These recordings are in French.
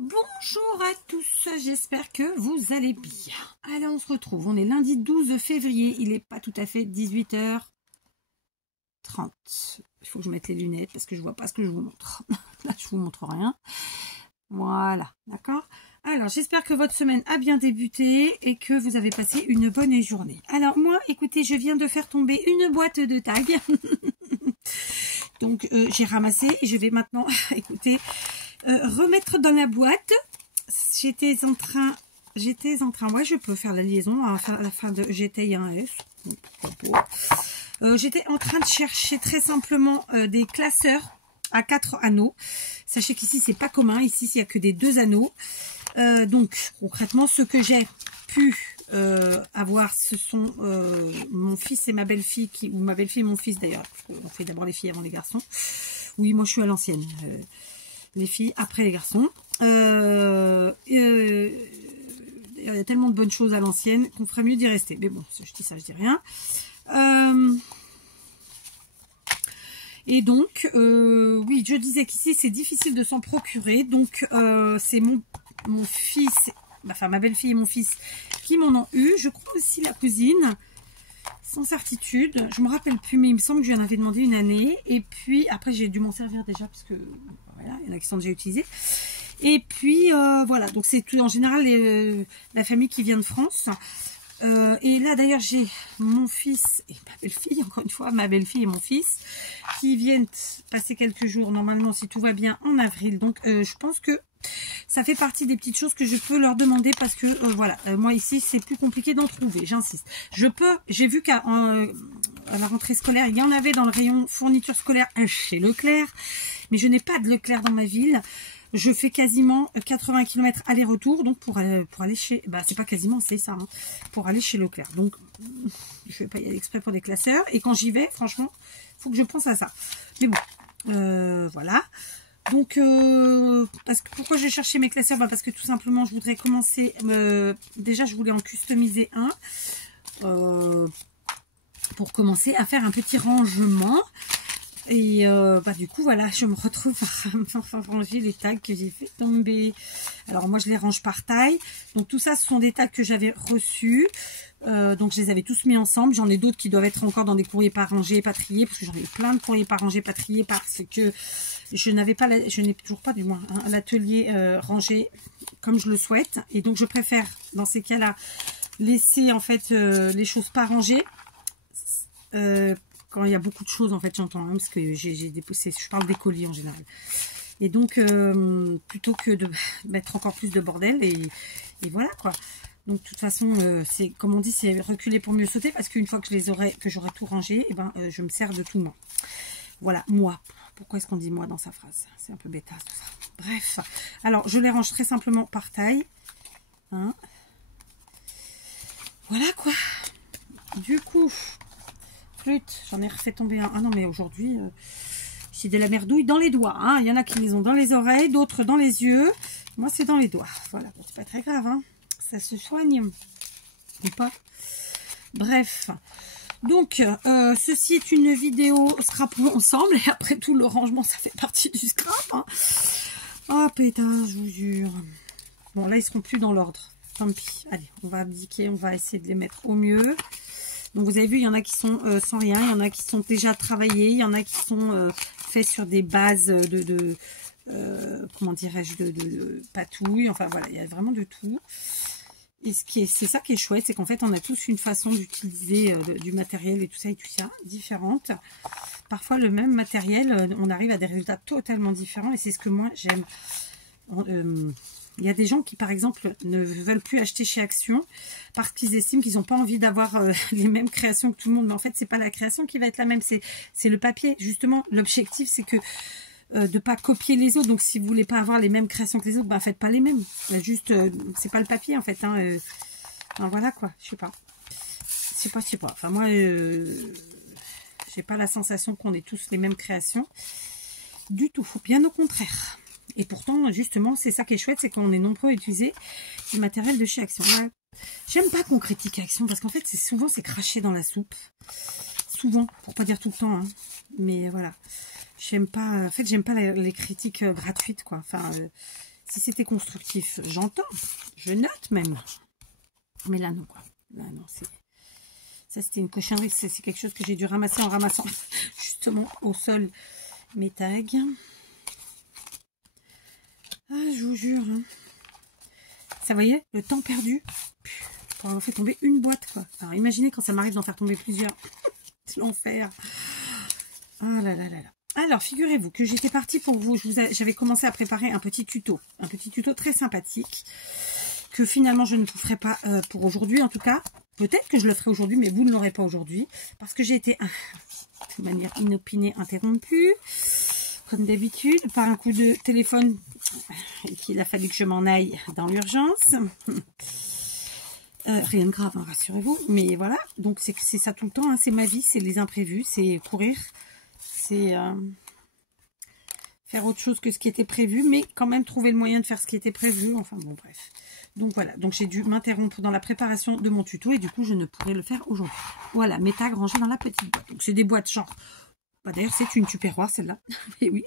Bonjour à tous, j'espère que vous allez bien. Allez, on se retrouve, on est lundi 12 février, il n'est pas tout à fait 18h30. Il faut que je mette les lunettes parce que je ne vois pas ce que je vous montre. Là, je vous montre rien. Voilà, d'accord. Alors, j'espère que votre semaine a bien débuté et que vous avez passé une bonne journée. Alors, moi, écoutez, je viens de faire tomber une boîte de tags. Donc, j'ai ramassé et je vais maintenant, écoutez, remettre dans la boîte. J'étais en train, ouais, je peux faire la liaison à la fin de j'étais un S. J'étais en train de chercher très simplement des classeurs à 4 anneaux. Sachez qu'ici, c'est pas commun. Ici, il n'y a que des 2 anneaux. Donc, concrètement, ce que j'ai pu avoir, ce sont mon fils et ma belle-fille, ou ma belle-fille et mon fils d'ailleurs. On fait d'abord les filles avant les garçons. Oui, moi, je suis à l'ancienne. Les filles après les garçons. Il y a tellement de bonnes choses à l'ancienne qu'on ferait mieux d'y rester. Mais bon, je dis ça, je dis rien. Et donc, oui, je disais qu'ici, c'est difficile de s'en procurer. Donc, c'est mon fils, enfin ma belle-fille et mon fils qui m'en ont eu. Je crois aussi la cousine, sans certitude. Je me rappelle plus, mais il me semble que je lui en avais demandé une année. Et puis, après, j'ai dû m'en servir déjà, parce que, voilà, il y en a qui sont déjà utilisés. Et puis, voilà, donc c'est tout en général la famille qui vient de France. Et là, d'ailleurs, j'ai mon fils et ma belle-fille, encore une fois, ma belle-fille et mon fils, qui viennent passer quelques jours, normalement, si tout va bien, en avril. Donc, je pense que ça fait partie des petites choses que je peux leur demander parce que, voilà, moi, ici, c'est plus compliqué d'en trouver, j'insiste. J'ai vu qu'à la rentrée scolaire, il y en avait dans le rayon fourniture scolaire chez Leclerc, mais je n'ai pas de Leclerc dans ma ville. Je fais quasiment 80 km aller-retour, donc pour aller chez... Bah, c'est pas quasiment, c'est ça, hein, pour aller chez Leclerc. Donc, je vais pas y aller exprès pour des classeurs. Et quand j'y vais, franchement, il faut que je pense à ça. Mais bon, voilà. Donc, pourquoi j'ai cherché mes classeurs? Bah, parce que tout simplement, je voudrais commencer... déjà, je voulais en customiser un. Pour commencer à faire un petit rangement. Et bah du coup voilà, je me retrouve à ranger les tags que j'ai fait tomber. Alors moi je les range par taille. Donc tout ça ce sont des tags que j'avais reçus. Donc je les avais tous mis ensemble. J'en ai d'autres qui doivent être encore dans des courriers pas rangés, pas triés, parce que j'en ai plein de courriers pas rangés, pas triés, parce que je n'ai toujours pas du moins hein, l'atelier rangé comme je le souhaite. Et donc je préfère dans ces cas-là laisser en fait les choses pas rangées. Quand il y a beaucoup de choses, en fait, j'entends, hein, parce que j'ai dépoussé, je parle des colis en général. Et donc, plutôt que de mettre encore plus de bordel, et voilà, quoi. Donc, de toute façon, c'est comme on dit, c'est reculer pour mieux sauter, parce qu'une fois que j'aurai tout rangé, et ben, je me sers de tout moi. Voilà, moi. Pourquoi est-ce qu'on dit moi dans sa phrase? C'est un peu bêta, tout ça. Bref. Alors, je les range très simplement par taille. Hein. Voilà, quoi. Du coup... flûte, j'en ai refait tomber un. Ah non, mais aujourd'hui, c'est de la merdouille dans les doigts. Hein. Il y en a qui les ont dans les oreilles, d'autres dans les yeux. Moi, c'est dans les doigts. Voilà, bon, c'est pas très grave. Hein. Ça se soigne. Ou pas. Bref. Donc, ceci est une vidéo scrapons ensemble. Et après tout, le rangement, ça fait partie du scrap. Hein. Oh, pétard, je vous jure. Bon, là, ils seront plus dans l'ordre. Tant pis. Allez, on va abdiquer. On va essayer de les mettre au mieux. Donc vous avez vu, il y en a qui sont sans rien, il y en a qui sont déjà travaillés, il y en a qui sont faits sur des bases de comment dirais-je, de patouille. Enfin voilà, il y a vraiment de tout. Et c'est ça qui est chouette, c'est qu'en fait on a tous une façon d'utiliser du matériel et tout ça différente. Parfois le même matériel, on arrive à des résultats totalement différents et c'est ce que moi j'aime. Il y a des gens qui, par exemple, ne veulent plus acheter chez Action parce qu'ils estiment qu'ils n'ont pas envie d'avoir les mêmes créations que tout le monde. Mais en fait, c'est pas la création qui va être la même, c'est le papier. Justement, l'objectif, c'est que de ne pas copier les autres. Donc, si vous voulez pas avoir les mêmes créations que les autres, ben, faites pas les mêmes. Juste, c'est pas le papier, en fait. Hein, voilà, quoi. Je sais pas. Enfin, moi, j'ai pas la sensation qu'on ait tous les mêmes créations. Du tout. Bien au contraire. Et pourtant, justement, c'est ça qui est chouette, c'est qu'on est nombreux à utiliser du matériel de chez Action. Ouais. J'aime pas qu'on critique Action, parce qu'en fait, souvent, c'est craché dans la soupe. Souvent, pour pas dire tout le temps. Hein. Mais voilà. J'aime pas, en fait, j'aime pas les critiques gratuites, quoi. Enfin, Si c'était constructif, j'entends, je note même. Mais là, non, quoi. Là, non, c'est... Ça, c'était une cochonnerie. C'est quelque chose que j'ai dû ramasser en ramassant justement au sol mes tags. Ah, je vous jure. Hein. Ça, vous voyez, le temps perdu pour avoir fait tomber une boîte, quoi. Alors, imaginez quand ça m'arrive d'en faire tomber plusieurs. C'est l'enfer. Ah là là là là. Alors, figurez-vous que j'étais partie pour vous. J'avais commencé à préparer un petit tuto très sympathique que finalement je ne vous ferai pas pour aujourd'hui. En tout cas, peut-être que je le ferai aujourd'hui, mais vous ne l'aurez pas aujourd'hui parce que j'ai été de manière inopinée interrompue, comme d'habitude, par un coup de téléphone et qu'il a fallu que je m'en aille dans l'urgence. Rien de grave, hein, rassurez-vous. Mais voilà, donc c'est ça tout le temps. Hein, c'est ma vie, c'est les imprévus, c'est courir. C'est faire autre chose que ce qui était prévu, mais quand même trouver le moyen de faire ce qui était prévu. Enfin bon, bref. Donc voilà, donc j'ai dû m'interrompre dans la préparation de mon tuto et du coup, je ne pourrai le faire aujourd'hui. Voilà, mes tags rangés dans la petite boîte. Donc c'est des boîtes genre... Bah, d'ailleurs, c'est une Tupperware celle-là. Et oui.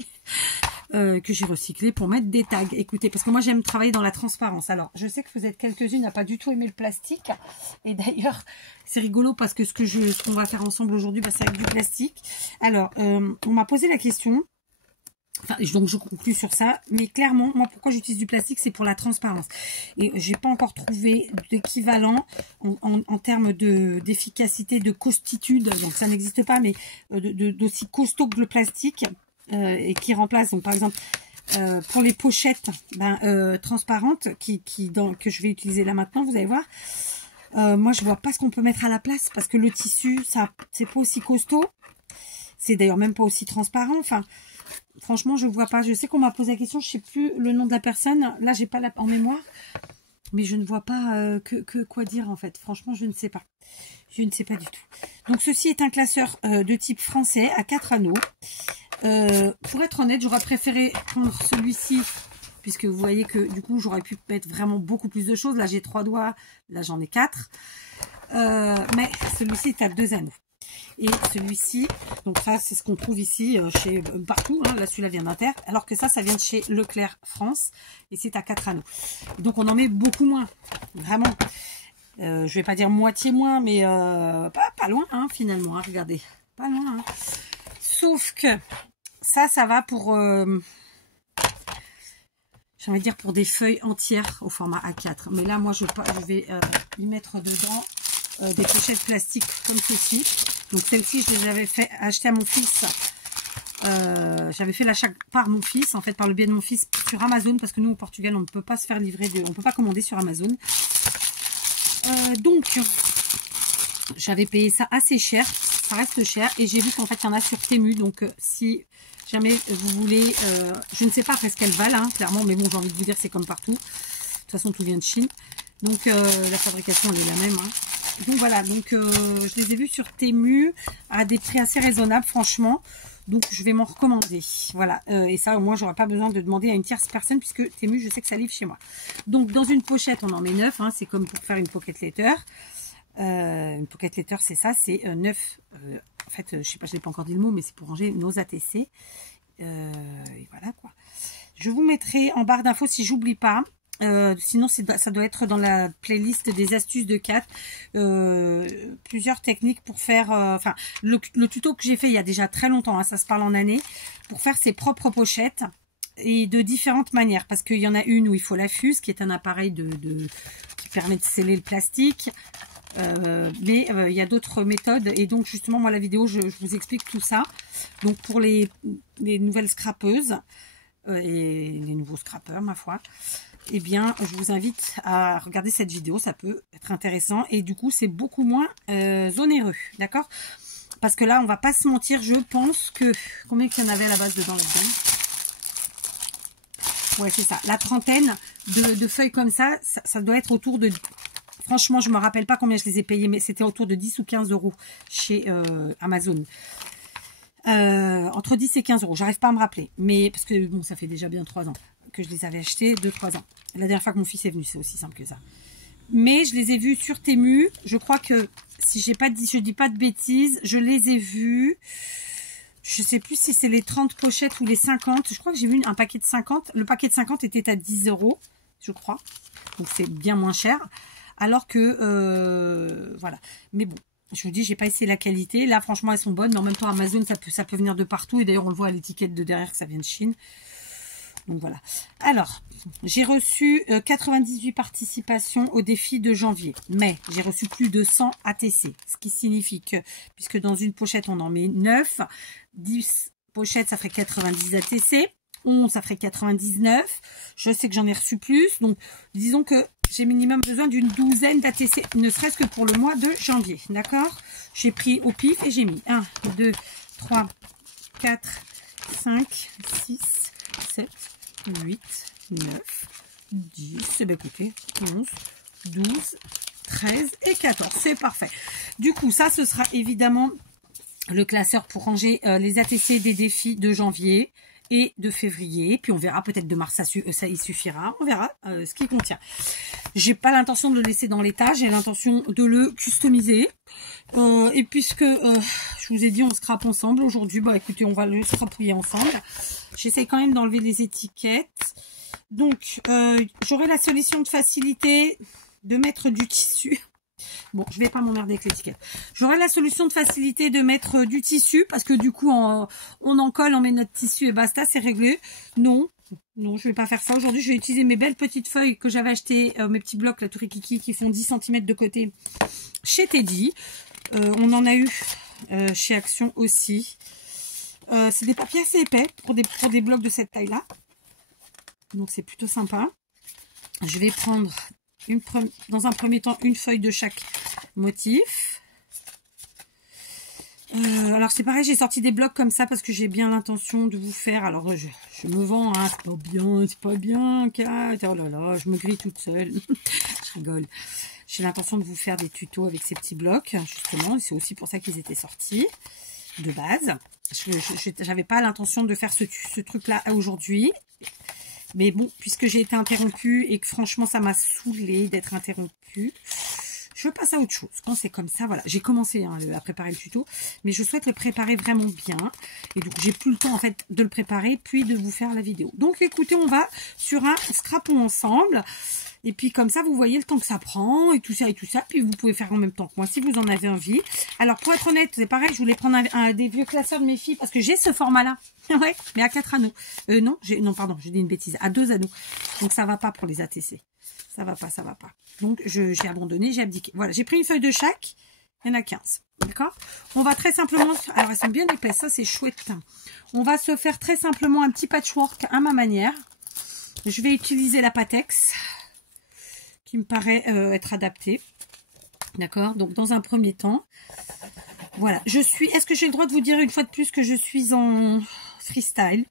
Que j'ai recyclé pour mettre des tags. Écoutez, parce que moi, j'aime travailler dans la transparence. Alors, je sais que vous êtes quelques-unes à pas du tout aimer le plastique. Et d'ailleurs, c'est rigolo parce que ce qu'on va faire ensemble aujourd'hui, bah, c'est avec du plastique. Alors, on m'a posé la question. Enfin, donc, je conclue sur ça. Mais clairement, moi, pourquoi j'utilise du plastique, c'est pour la transparence. Et j'ai pas encore trouvé d'équivalent en termes d'efficacité, de costitude. Donc, ça n'existe pas, mais d'aussi costaud que le plastique. Et qui remplace, donc par exemple pour les pochettes transparentes que je vais utiliser là maintenant, vous allez voir, moi je vois pas ce qu'on peut mettre à la place parce que le tissu, ça c'est pas aussi costaud, c'est d'ailleurs même pas aussi transparent. Enfin franchement je vois pas. Je sais qu'on m'a posé la question, je sais plus le nom de la personne, là j'ai pas en mémoire, mais je ne vois pas quoi dire en fait. Franchement je ne sais pas. Je ne sais pas du tout. Donc ceci est un classeur de type français à 4 anneaux. Pour être honnête, j'aurais préféré prendre celui-ci, puisque vous voyez que du coup, j'aurais pu mettre vraiment beaucoup plus de choses. Là, j'ai 3 doigts, là, j'en ai 4. Mais celui-ci est à 2 anneaux. Et celui-ci, donc ça, c'est ce qu'on trouve ici, chez partout. Hein, là, celui-là vient d'Inter. Alors que ça vient de chez Leclerc France. Et c'est à 4 anneaux. Donc, on en met beaucoup moins. Vraiment. Je vais pas dire moitié moins, mais pas loin, hein, finalement. Hein, regardez. Pas loin, hein. Sauf que ça va pour, j'ai envie de dire pour des feuilles entières au format A4. Mais là, moi, je vais y mettre dedans des pochettes plastiques comme ceci. Donc, celle-ci, je les avais acheter à mon fils. J'avais fait l'achat par mon fils, en fait, par le biais de mon fils sur Amazon. Parce que nous, au Portugal, on ne peut pas se faire livrer, on ne peut pas commander sur Amazon. Donc, j'avais payé ça assez cher. Ça reste cher et j'ai vu qu'en fait il y en a sur Temu, donc si jamais vous voulez, je ne sais pas après ce qu'elles valent, hein, clairement, mais bon, j'ai envie de vous dire c'est comme partout. De toute façon tout vient de Chine, donc la fabrication elle est la même, hein. Donc voilà, donc je les ai vus sur Temu à des prix assez raisonnables franchement, donc je vais m'en recommander. Voilà, et ça au moins j'aurai pas besoin de demander à une tierce personne puisque Temu je sais que ça livre chez moi. Donc dans une pochette on en met 9, hein, c'est comme pour faire une pocket letter. Une pocket letter c'est ça, c'est 9 en fait je sais pas, je n'ai pas encore dit le mot, mais c'est pour ranger nos ATC, et voilà quoi. Je vous mettrai en barre d'infos si j'oublie pas, sinon ça doit être dans la playlist des astuces de Kat, plusieurs techniques pour faire enfin le tuto que j'ai fait il y a déjà très longtemps, hein, ça se parle en années, pour faire ses propres pochettes et de différentes manières, parce qu'il y en a une où il faut la fuse qui est un appareil qui permet de sceller le plastique. Mais il y a d'autres méthodes et donc justement moi la vidéo je vous explique tout ça. Donc pour les nouvelles scrapeuses et les nouveaux scrapeurs ma foi, eh bien je vous invite à regarder cette vidéo, ça peut être intéressant et du coup c'est beaucoup moins onéreux, d'accord? Parce que là on va pas se mentir, je pense que combien qu'il y en avait à la base dedans là-dedans? Ouais c'est ça, la trentaine de feuilles comme ça doit être autour de... Franchement, je ne me rappelle pas combien je les ai payés, mais c'était autour de 10 ou 15 euros chez Amazon. Entre 10 et 15 euros. J'arrive pas à me rappeler. Mais parce que bon, ça fait déjà bien 3 ans que je les avais achetés. 2-3 ans. La dernière fois que mon fils est venu, c'est aussi simple que ça. Mais je les ai vus sur Temu. Je crois que, si je dis pas de bêtises, je les ai vus Je sais plus si c'est les 30 pochettes ou les 50. Je crois que j'ai vu un paquet de 50. Le paquet de 50 était à 10 €, je crois. Donc c'est bien moins cher. Alors que, voilà. Mais bon, je vous dis, j'ai pas essayé la qualité. Là, franchement, elles sont bonnes. Mais en même temps, Amazon, ça peut venir de partout. Et d'ailleurs, on le voit à l'étiquette de derrière que ça vient de Chine. Donc voilà. Alors, j'ai reçu 98 participations au défi de janvier. Mais j'ai reçu plus de 100 ATC. Ce qui signifie que, puisque dans une pochette, on en met 9. 10 pochettes, ça ferait 90 ATC. 11, ça ferait 99. Je sais que j'en ai reçu plus. Donc, disons que j'ai minimum besoin d'une douzaine d'ATC, ne serait-ce que pour le mois de janvier. D'accord? J'ai pris au pif et j'ai mis 1, 2, 3, 4, 5, 6, 7, 8, 9, 10, eh bien, écoutez, 11, 12, 13 et 14. C'est parfait. Du coup, ça, ce sera évidemment le classeur pour ranger les ATC des défis de janvier et de février. Puis on verra, peut-être de mars, ça y suffira. On verra ce qu'il contient. J'ai pas l'intention de le laisser dans l'état. J'ai l'intention de le customiser. Et puisque je vous ai dit, on scrape ensemble aujourd'hui, bah écoutez, on va le scrapouiller ensemble. J'essaie quand même d'enlever les étiquettes. Donc, j'aurai la solution de facilité de mettre du tissu. Bon, je vais pas m'emmerder avec l'étiquette. J'aurai la solution de facilité de mettre du tissu parce que du coup, on en colle, on met notre tissu et basta, c'est réglé. Non, non, je vais pas faire ça. Aujourd'hui, je vais utiliser mes belles petites feuilles que j'avais achetées, mes petits blocs, la Tourikiki, qui font 10 cm de côté chez Teddy. On en a eu chez Action aussi. C'est des papiers assez épais pour des blocs de cette taille-là. Donc, c'est plutôt sympa. Je vais prendre dans un premier temps une feuille de chaque motif. Alors c'est pareil, j'ai sorti des blocs comme ça parce que j'ai bien l'intention de vous faire. Alors je me vends, hein, c'est pas bien, Kat. Oh là là, je me grille toute seule. Je rigole. J'ai l'intention de vous faire des tutos avec ces petits blocs, justement. C'est aussi pour ça qu'ils étaient sortis de base. Je n'avais pas l'intention de faire ce truc-là aujourd'hui. Mais bon, puisque j'ai été interrompue et que franchement, ça m'a saoulée d'être interrompue, je passe à autre chose. Quand c'est comme ça, voilà. J'ai commencé à préparer le tuto, mais je souhaite le préparer vraiment bien. Et donc, j'ai plus le temps, en fait, de le préparer, puis de vous faire la vidéo. Donc, écoutez, on va sur un scrapon ensemble. Et puis, comme ça, vous voyez le temps que ça prend et tout ça et tout ça. Puis, vous pouvez faire en même temps que moi si vous en avez envie. Alors, pour être honnête, c'est pareil, je voulais prendre un des vieux classeurs de mes filles parce que j'ai ce format-là. Ouais, mais à 4 anneaux. Non, pardon, j'ai dit une bêtise. À 2 anneaux. Donc, ça va pas pour les ATC. Ça va pas, ça va pas. Donc, j'ai abandonné, j'ai abdiqué. Voilà, j'ai pris une feuille de chaque. Il y en a 15. D'accord? On va très simplement... Alors, elles sont bien épaisses. Ça, c'est chouette. On va se faire très simplement un petit patchwork à ma manière. Je vais utiliser la Patex qui me paraît être adaptée. D'accord? Donc, dans un premier temps, voilà. Est-ce que j'ai le droit de vous dire une fois de plus que je suis en freestyle?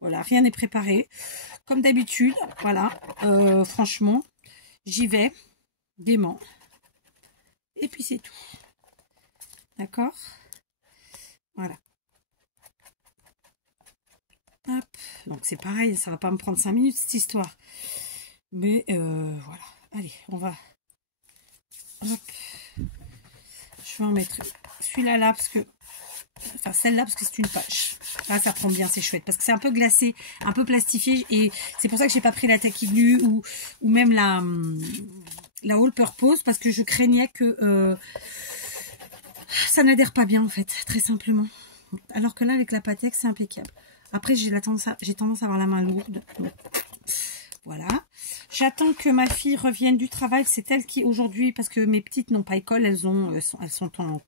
Voilà, rien n'est préparé. Comme d'habitude, voilà. Franchement, j'y vais gaiement. Et puis, c'est tout. D'accord? Voilà. Hop. Donc, c'est pareil, ça va pas me prendre 5 minutes, cette histoire. Mais, voilà. Allez, on va... Hop. Je vais en mettre celui-là là, parce que... Enfin, celle-là, parce que c'est une page. Là, ça prend bien, c'est chouette. Parce que c'est un peu glacé, un peu plastifié. Et c'est pour ça que j'ai pas pris la Tacky Glue ou même la All Purpose. Parce que je craignais que ça n'adhère pas bien, en fait. Très simplement. Alors que là, avec la Patex, c'est impeccable. Après, j'ai tendance à avoir la main lourde. Donc, voilà. J'attends que ma fille revienne du travail. C'est elle qui, aujourd'hui, parce que mes petites n'ont pas école, elles sont en...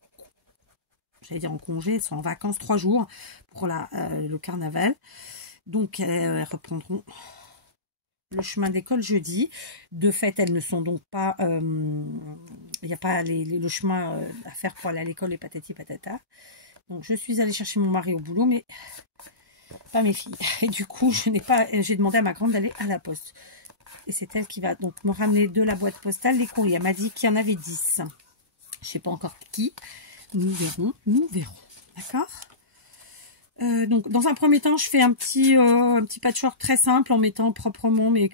J'allais dire en congé, elles sont en vacances 3 jours pour le carnaval. Donc, elles reprendront le chemin d'école jeudi. De fait, elles ne sont donc pas... Il n'y a pas le chemin à faire pour aller à l'école et patati patata. Donc, je suis allée chercher mon mari au boulot, mais pas mes filles. Et du coup, j'ai demandé à ma grande d'aller à la poste. Et c'est elle qui va donc me ramener de la boîte postale les courriers. Elle m'a dit qu'il y en avait 10. Je ne sais pas encore qui. Nous verrons, nous verrons. D'accord? Donc, dans un premier temps, je fais un petit patchwork très simple en mettant proprement mes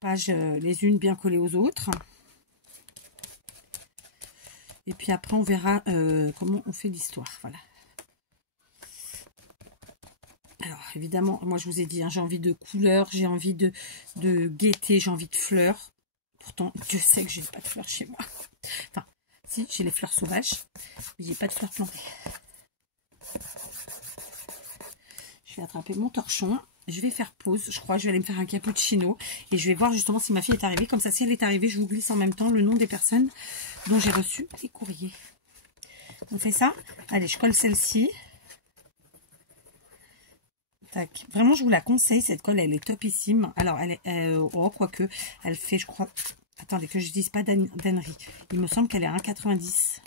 pages les unes bien collées aux autres. Et puis après, on verra comment on fait l'histoire. Voilà. évidemment, moi je vous ai dit, hein, j'ai envie de couleurs, j'ai envie de gaieté, j'ai envie de fleurs. Pourtant, Dieu sait que j'ai pas de fleurs chez moi. Enfin, si, j'ai les fleurs sauvages, mais j'ai pas de fleurs plantées. Je vais attraper mon torchon. Je vais faire pause. Je crois que je vais aller me faire un cappuccino. Et je vais voir justement si ma fille est arrivée. Comme ça, si elle est arrivée, je vous glisse en même temps le nom des personnes dont j'ai reçu les courriers. On fait ça. Allez, je colle celle-ci. Tac. Vraiment, je vous la conseille. Cette colle, elle est topissime. Alors, elle est... oh, quoique, elle fait, je crois... Attendez, que je dise pas d'ânerie. Il me semble qu'elle est à 1,90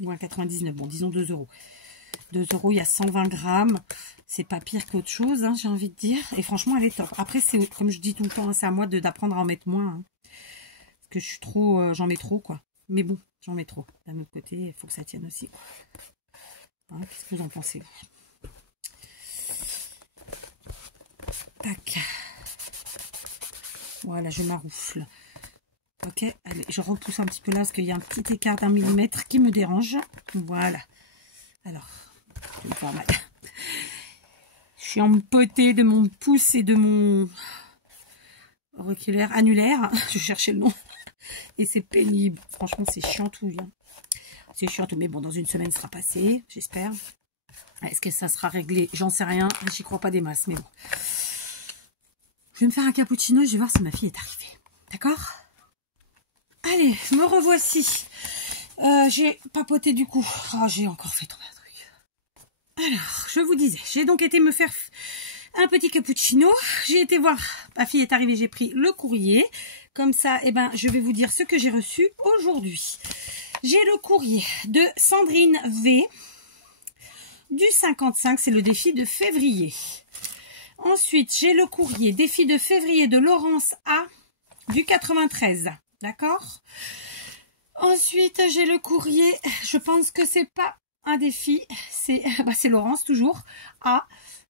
ou 1,99. Bon, disons 2 €. 2 €, il y a 120 grammes. C'est pas pire qu'autre chose, hein, j'ai envie de dire. Et franchement, elle est top. Après, c'est comme je dis tout le temps, hein, c'est à moi d'apprendre à en mettre moins. Hein, parce que je suis trop... j'en mets trop, quoi. Mais bon, j'en mets trop. D'un autre côté, il faut que ça tienne aussi. Hein, qu'est-ce que vous en pensez, vous? Tac. Voilà, je m'arroufle. Ok, allez, je repousse un petit peu là parce qu'il y a un petit écart d'1 millimètre qui me dérange. Voilà. Alors, je vais me faire mal. Je suis empotée de mon pouce et de mon auriculaire annulaire. Je cherchais le nom. Et c'est pénible. Franchement, c'est chiantouille. Hein. C'est chiantouille. Mais bon, dans une semaine, ce sera passé, j'espère. Est-ce que ça sera réglé? J'en sais rien. J'y crois pas des masses, mais bon. Je vais me faire un cappuccino et je vais voir si ma fille est arrivée. D'accord? Allez, me revoici. J'ai papoté du coup. Oh, j'ai encore fait tomber un truc. Alors, je vous disais, j'ai donc été me faire un petit cappuccino. J'ai été voir, ma fille est arrivée, j'ai pris le courrier. Comme ça, eh ben, je vais vous dire ce que j'ai reçu aujourd'hui. J'ai le courrier de Sandrine V. Du 55, c'est le défi de février. Ensuite, j'ai le courrier défi de février de Laurence A. Du 93. D'accord? Ensuite, j'ai le courrier, je pense que c'est pas un défi, c'est Laurence toujours, A,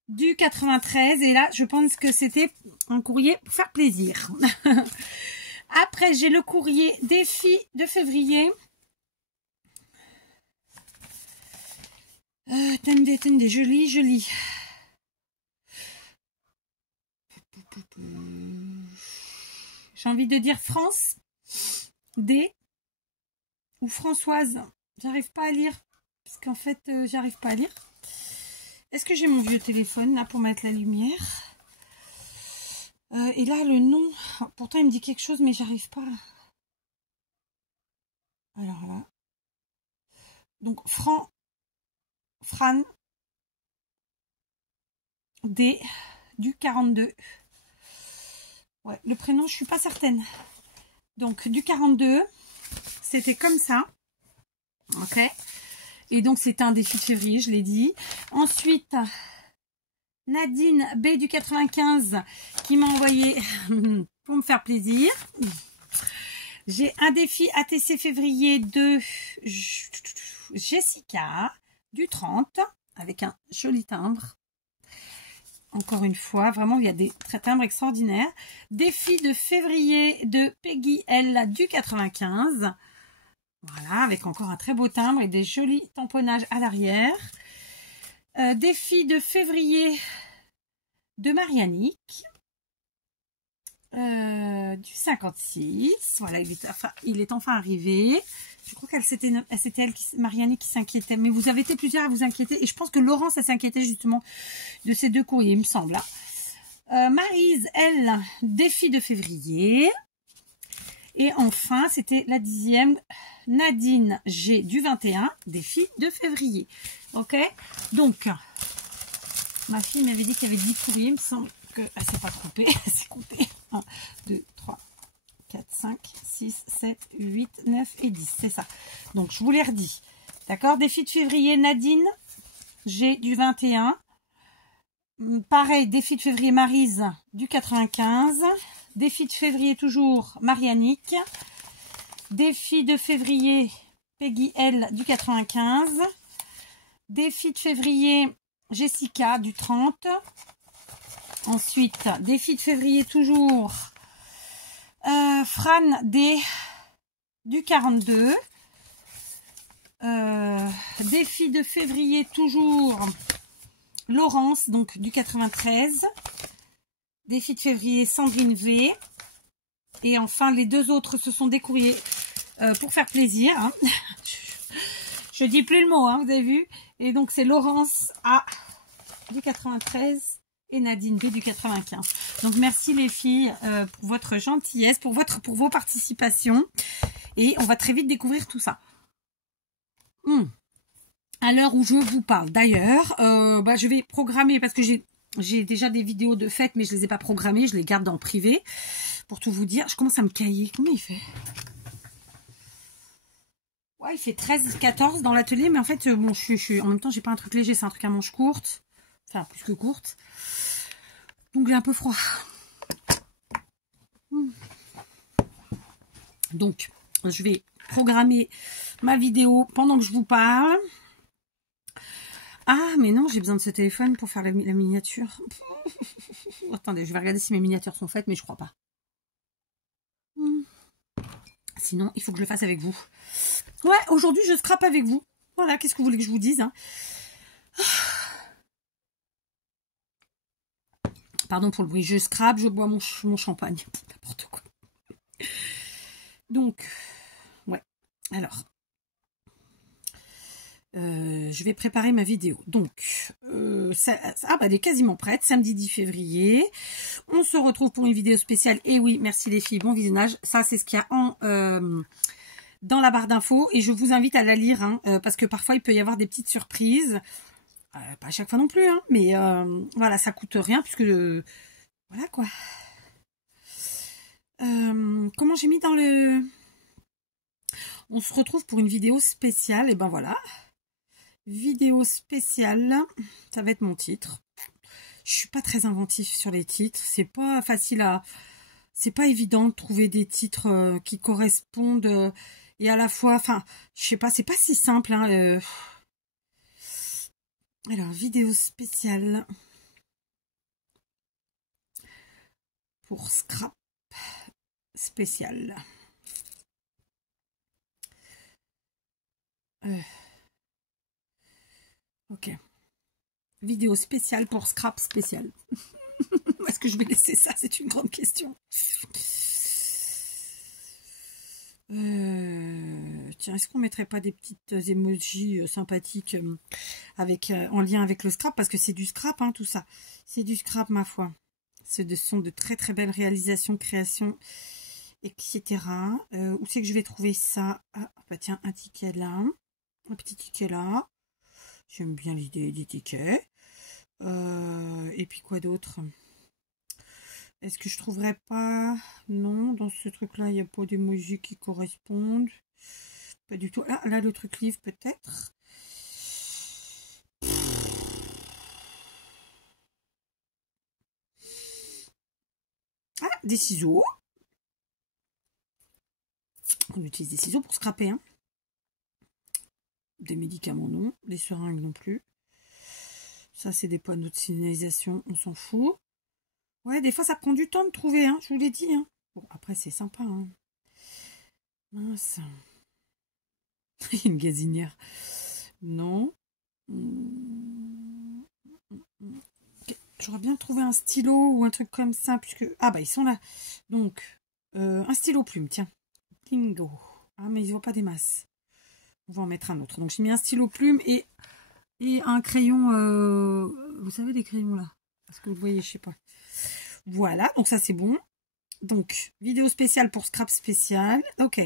du 93. Et là, je pense que c'était un courrier pour faire plaisir. Après, j'ai le courrier défi de février. Attendez, je lis. J'ai envie de dire France D ou Françoise. J'arrive pas à lire. Parce qu'en fait, j'arrive pas à lire. Est-ce que j'ai mon vieux téléphone là pour mettre la lumière? Et là, le nom, pourtant il me dit quelque chose, mais j'arrive pas. Alors là. Donc, Fran D du 42. Ouais, le prénom, je suis pas certaine. Donc, du 42, c'était comme ça. Ok. Et donc, c'était un défi de février, je l'ai dit. Ensuite, Nadine B du 95 qui m'a envoyé pour me faire plaisir. J'ai un défi ATC février de Jessica du 30 avec un joli timbre. Encore une fois, vraiment, il y a des timbres extraordinaires. Défi de février de Peggy L du 95. Voilà, avec encore un très beau timbre et des jolis tamponnages à l'arrière. Défi de février de Marianique. Du 56. Voilà, il est enfin arrivé. Je crois qu'elle c'était elle, Marianique, qui s'inquiétait. Mais vous avez été plusieurs à vous inquiéter. Et je pense que Laurence, elle s'inquiétait justement de ces deux courriers, il me semble. Maryse, elle, défi de février. Et enfin, c'était la 10e, Nadine G du 21, défi de février. Ok? Donc, ma fille m'avait dit qu'il y avait 10 courriers. Il me semble qu'elle ne s'est pas trompée. Elle s'est comptée. 1, 2, 3, 4, 5, 6, 7, 8, 9 et 10. C'est ça. Donc, je vous l'ai redit. D'accord? Défi de février, Nadine G du 21. Pareil, défi de février, Maryse du 95. Défi de février, toujours, Marianique. Défi de février, Peggy L du 95. Défi de février, Jessica du 30. Ensuite, défi de février, toujours, Fran D du 42. Défi de février, toujours, Laurence, donc du 93. Défi de février, Sandrine V. Et enfin, les deux autres, ce sont des courriers pour faire plaisir. Hein. Je dis plus le mot, hein, vous avez vu. Et donc, c'est Laurence A du 93 et Nadine B du 95. Donc, merci les filles pour votre gentillesse, pour vos participations. Et on va très vite découvrir tout ça. À l'heure où je vous parle, d'ailleurs, je vais programmer parce que j'ai déjà des vidéos de fête, mais je les ai pas programmées. Je les garde en privé. Pour tout vous dire, je commence à me cailler. Combien il fait? Ouais, il fait 13, 14 dans l'atelier, mais en fait, bon, en même temps, j'ai pas un truc léger, c'est un truc à manches courtes. Enfin, plus que courte. Donc, il est un peu froid. Donc, je vais programmer ma vidéo pendant que je vous parle. Ah, mais non, j'ai besoin de ce téléphone pour faire la miniature. Attendez, je vais regarder si mes miniatures sont faites, mais je crois pas. Sinon, il faut que je le fasse avec vous. Ouais, aujourd'hui, je scrape avec vous. Voilà, qu'est-ce que vous voulez que je vous dise, hein? Pardon pour le bruit, je scrape, je bois mon champagne. N'importe quoi. Donc, ouais. Alors, je vais préparer ma vidéo. Donc, elle est quasiment prête. Samedi 10 février. On se retrouve pour une vidéo spéciale. Et oui, merci les filles, bon visionnage. Ça, c'est ce qu'il y a dans la barre d'infos. Et je vous invite à la lire, hein, parce que parfois, il peut y avoir des petites surprises. Pas à chaque fois non plus, hein, mais voilà, ça coûte rien, puisque... voilà, quoi. Comment j'ai mis dans le... On se retrouve pour une vidéo spéciale, et ben voilà. Vidéo spéciale, ça va être mon titre. Je suis pas très inventif sur les titres, c'est pas facile à... C'est pas évident de trouver des titres qui correspondent et à la fois... Enfin, je sais pas, c'est pas si simple, hein. Alors, vidéo spéciale pour scrap spécial. Ok. Vidéo spéciale pour scrap spécial. Est-ce que je vais laisser ça? C'est une grande question. Tiens, est-ce qu'on mettrait pas des petites emojis sympathiques en lien avec le scrap? Parce que c'est du scrap, hein, tout ça. C'est du scrap, ma foi. Ce sont de très très belles réalisations, créations, etc. Où c'est que je vais trouver ça? Ah, bah tiens, un ticket là. Un petit ticket là. J'aime bien l'idée des tickets. Et puis quoi d'autre? Est-ce que je trouverais pas... Non, dans ce truc-là, il n'y a pas d'emoji qui correspondent. Pas du tout. Là le truc livre, peut-être. Ah, des ciseaux. On utilise des ciseaux pour scraper, hein. Des médicaments, non. Des seringues, non plus. Ça, c'est des panneaux de signalisation, on s'en fout. Ouais, des fois, ça prend du temps de trouver, hein, je vous l'ai dit. Hein. Bon, après, c'est sympa. Hein. Mince. Il y a une gazinière. Non. Okay. J'aurais bien trouvé un stylo ou un truc comme ça, puisque... Ah, bah, ils sont là. Donc, un stylo plume, tiens. Bingo. Ah, mais ils ne voient pas des masses. On va en mettre un autre. Donc, j'ai mis un stylo plume et un crayon... vous savez, les crayons, là. Est-ce que vous voyez, je sais pas. Voilà, donc ça c'est bon. Donc, vidéo spéciale pour scrap spécial. Ok,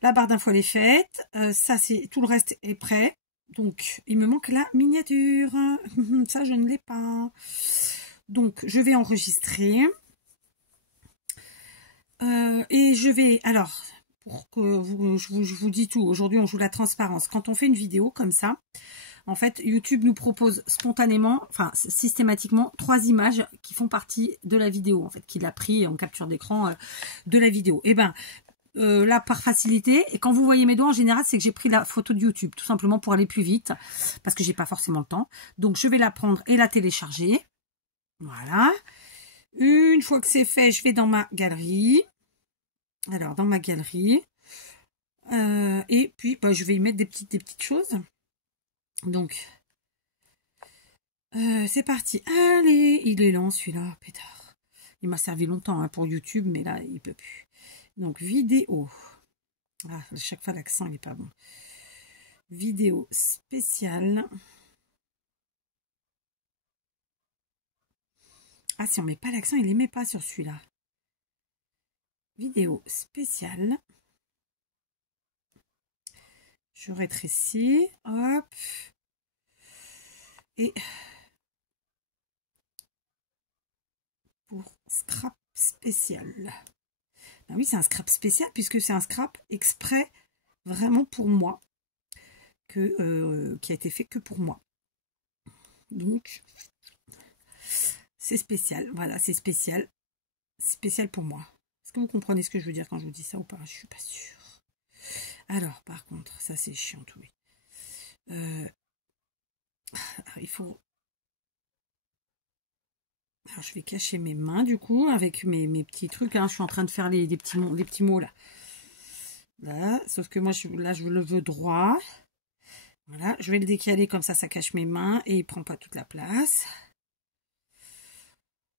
la barre d'infos elle est faite. Ça, c'est tout le reste est prêt. Donc, il me manque la miniature. Ça, je ne l'ai pas. Donc, je vais enregistrer. Et je vais... Alors, pour que je vous dis tout. Aujourd'hui, on joue la transparence. Quand on fait une vidéo comme ça... En fait, YouTube nous propose spontanément, enfin systématiquement, 3 images qui font partie de la vidéo, en fait, qu'il a pris en capture d'écran de la vidéo. Et ben, là, par facilité, et quand vous voyez mes doigts, en général, c'est que j'ai pris la photo de YouTube, tout simplement pour aller plus vite, parce que j'ai pas forcément le temps. Donc, je vais la prendre et la télécharger. Voilà. Une fois que c'est fait, je vais dans ma galerie. Alors, dans ma galerie. Et puis, bah, je vais y mettre des petites choses. Donc, C'est parti. Allez, il est lent celui-là, pétard. Il m'a servi longtemps hein, pour YouTube, mais là, il peut plus. Donc, vidéo. Ah, à chaque fois, l'accent, il n'est pas bon. Vidéo spéciale. Ah, si on met pas l'accent, il n'aimait pas sur celui-là. Vidéo spéciale. Je rétrécis. Hop. Et pour scrap spécial. Ben oui, c'est un scrap spécial puisque c'est un scrap exprès vraiment pour moi. Qui a été fait que pour moi. Donc, c'est spécial. Voilà, c'est spécial. Spécial pour moi. Est-ce que vous comprenez ce que je veux dire quand je vous dis ça ou pas? Je suis pas sûre. Alors, par contre, ça c'est chiant, oui. Il faut... Alors, je vais cacher mes mains, du coup, avec mes petits trucs. Hein. Je suis en train de faire les petits mots, là. Là, sauf que moi, là, je le veux droit. Voilà, je vais le décaler comme ça cache mes mains et il prend pas toute la place.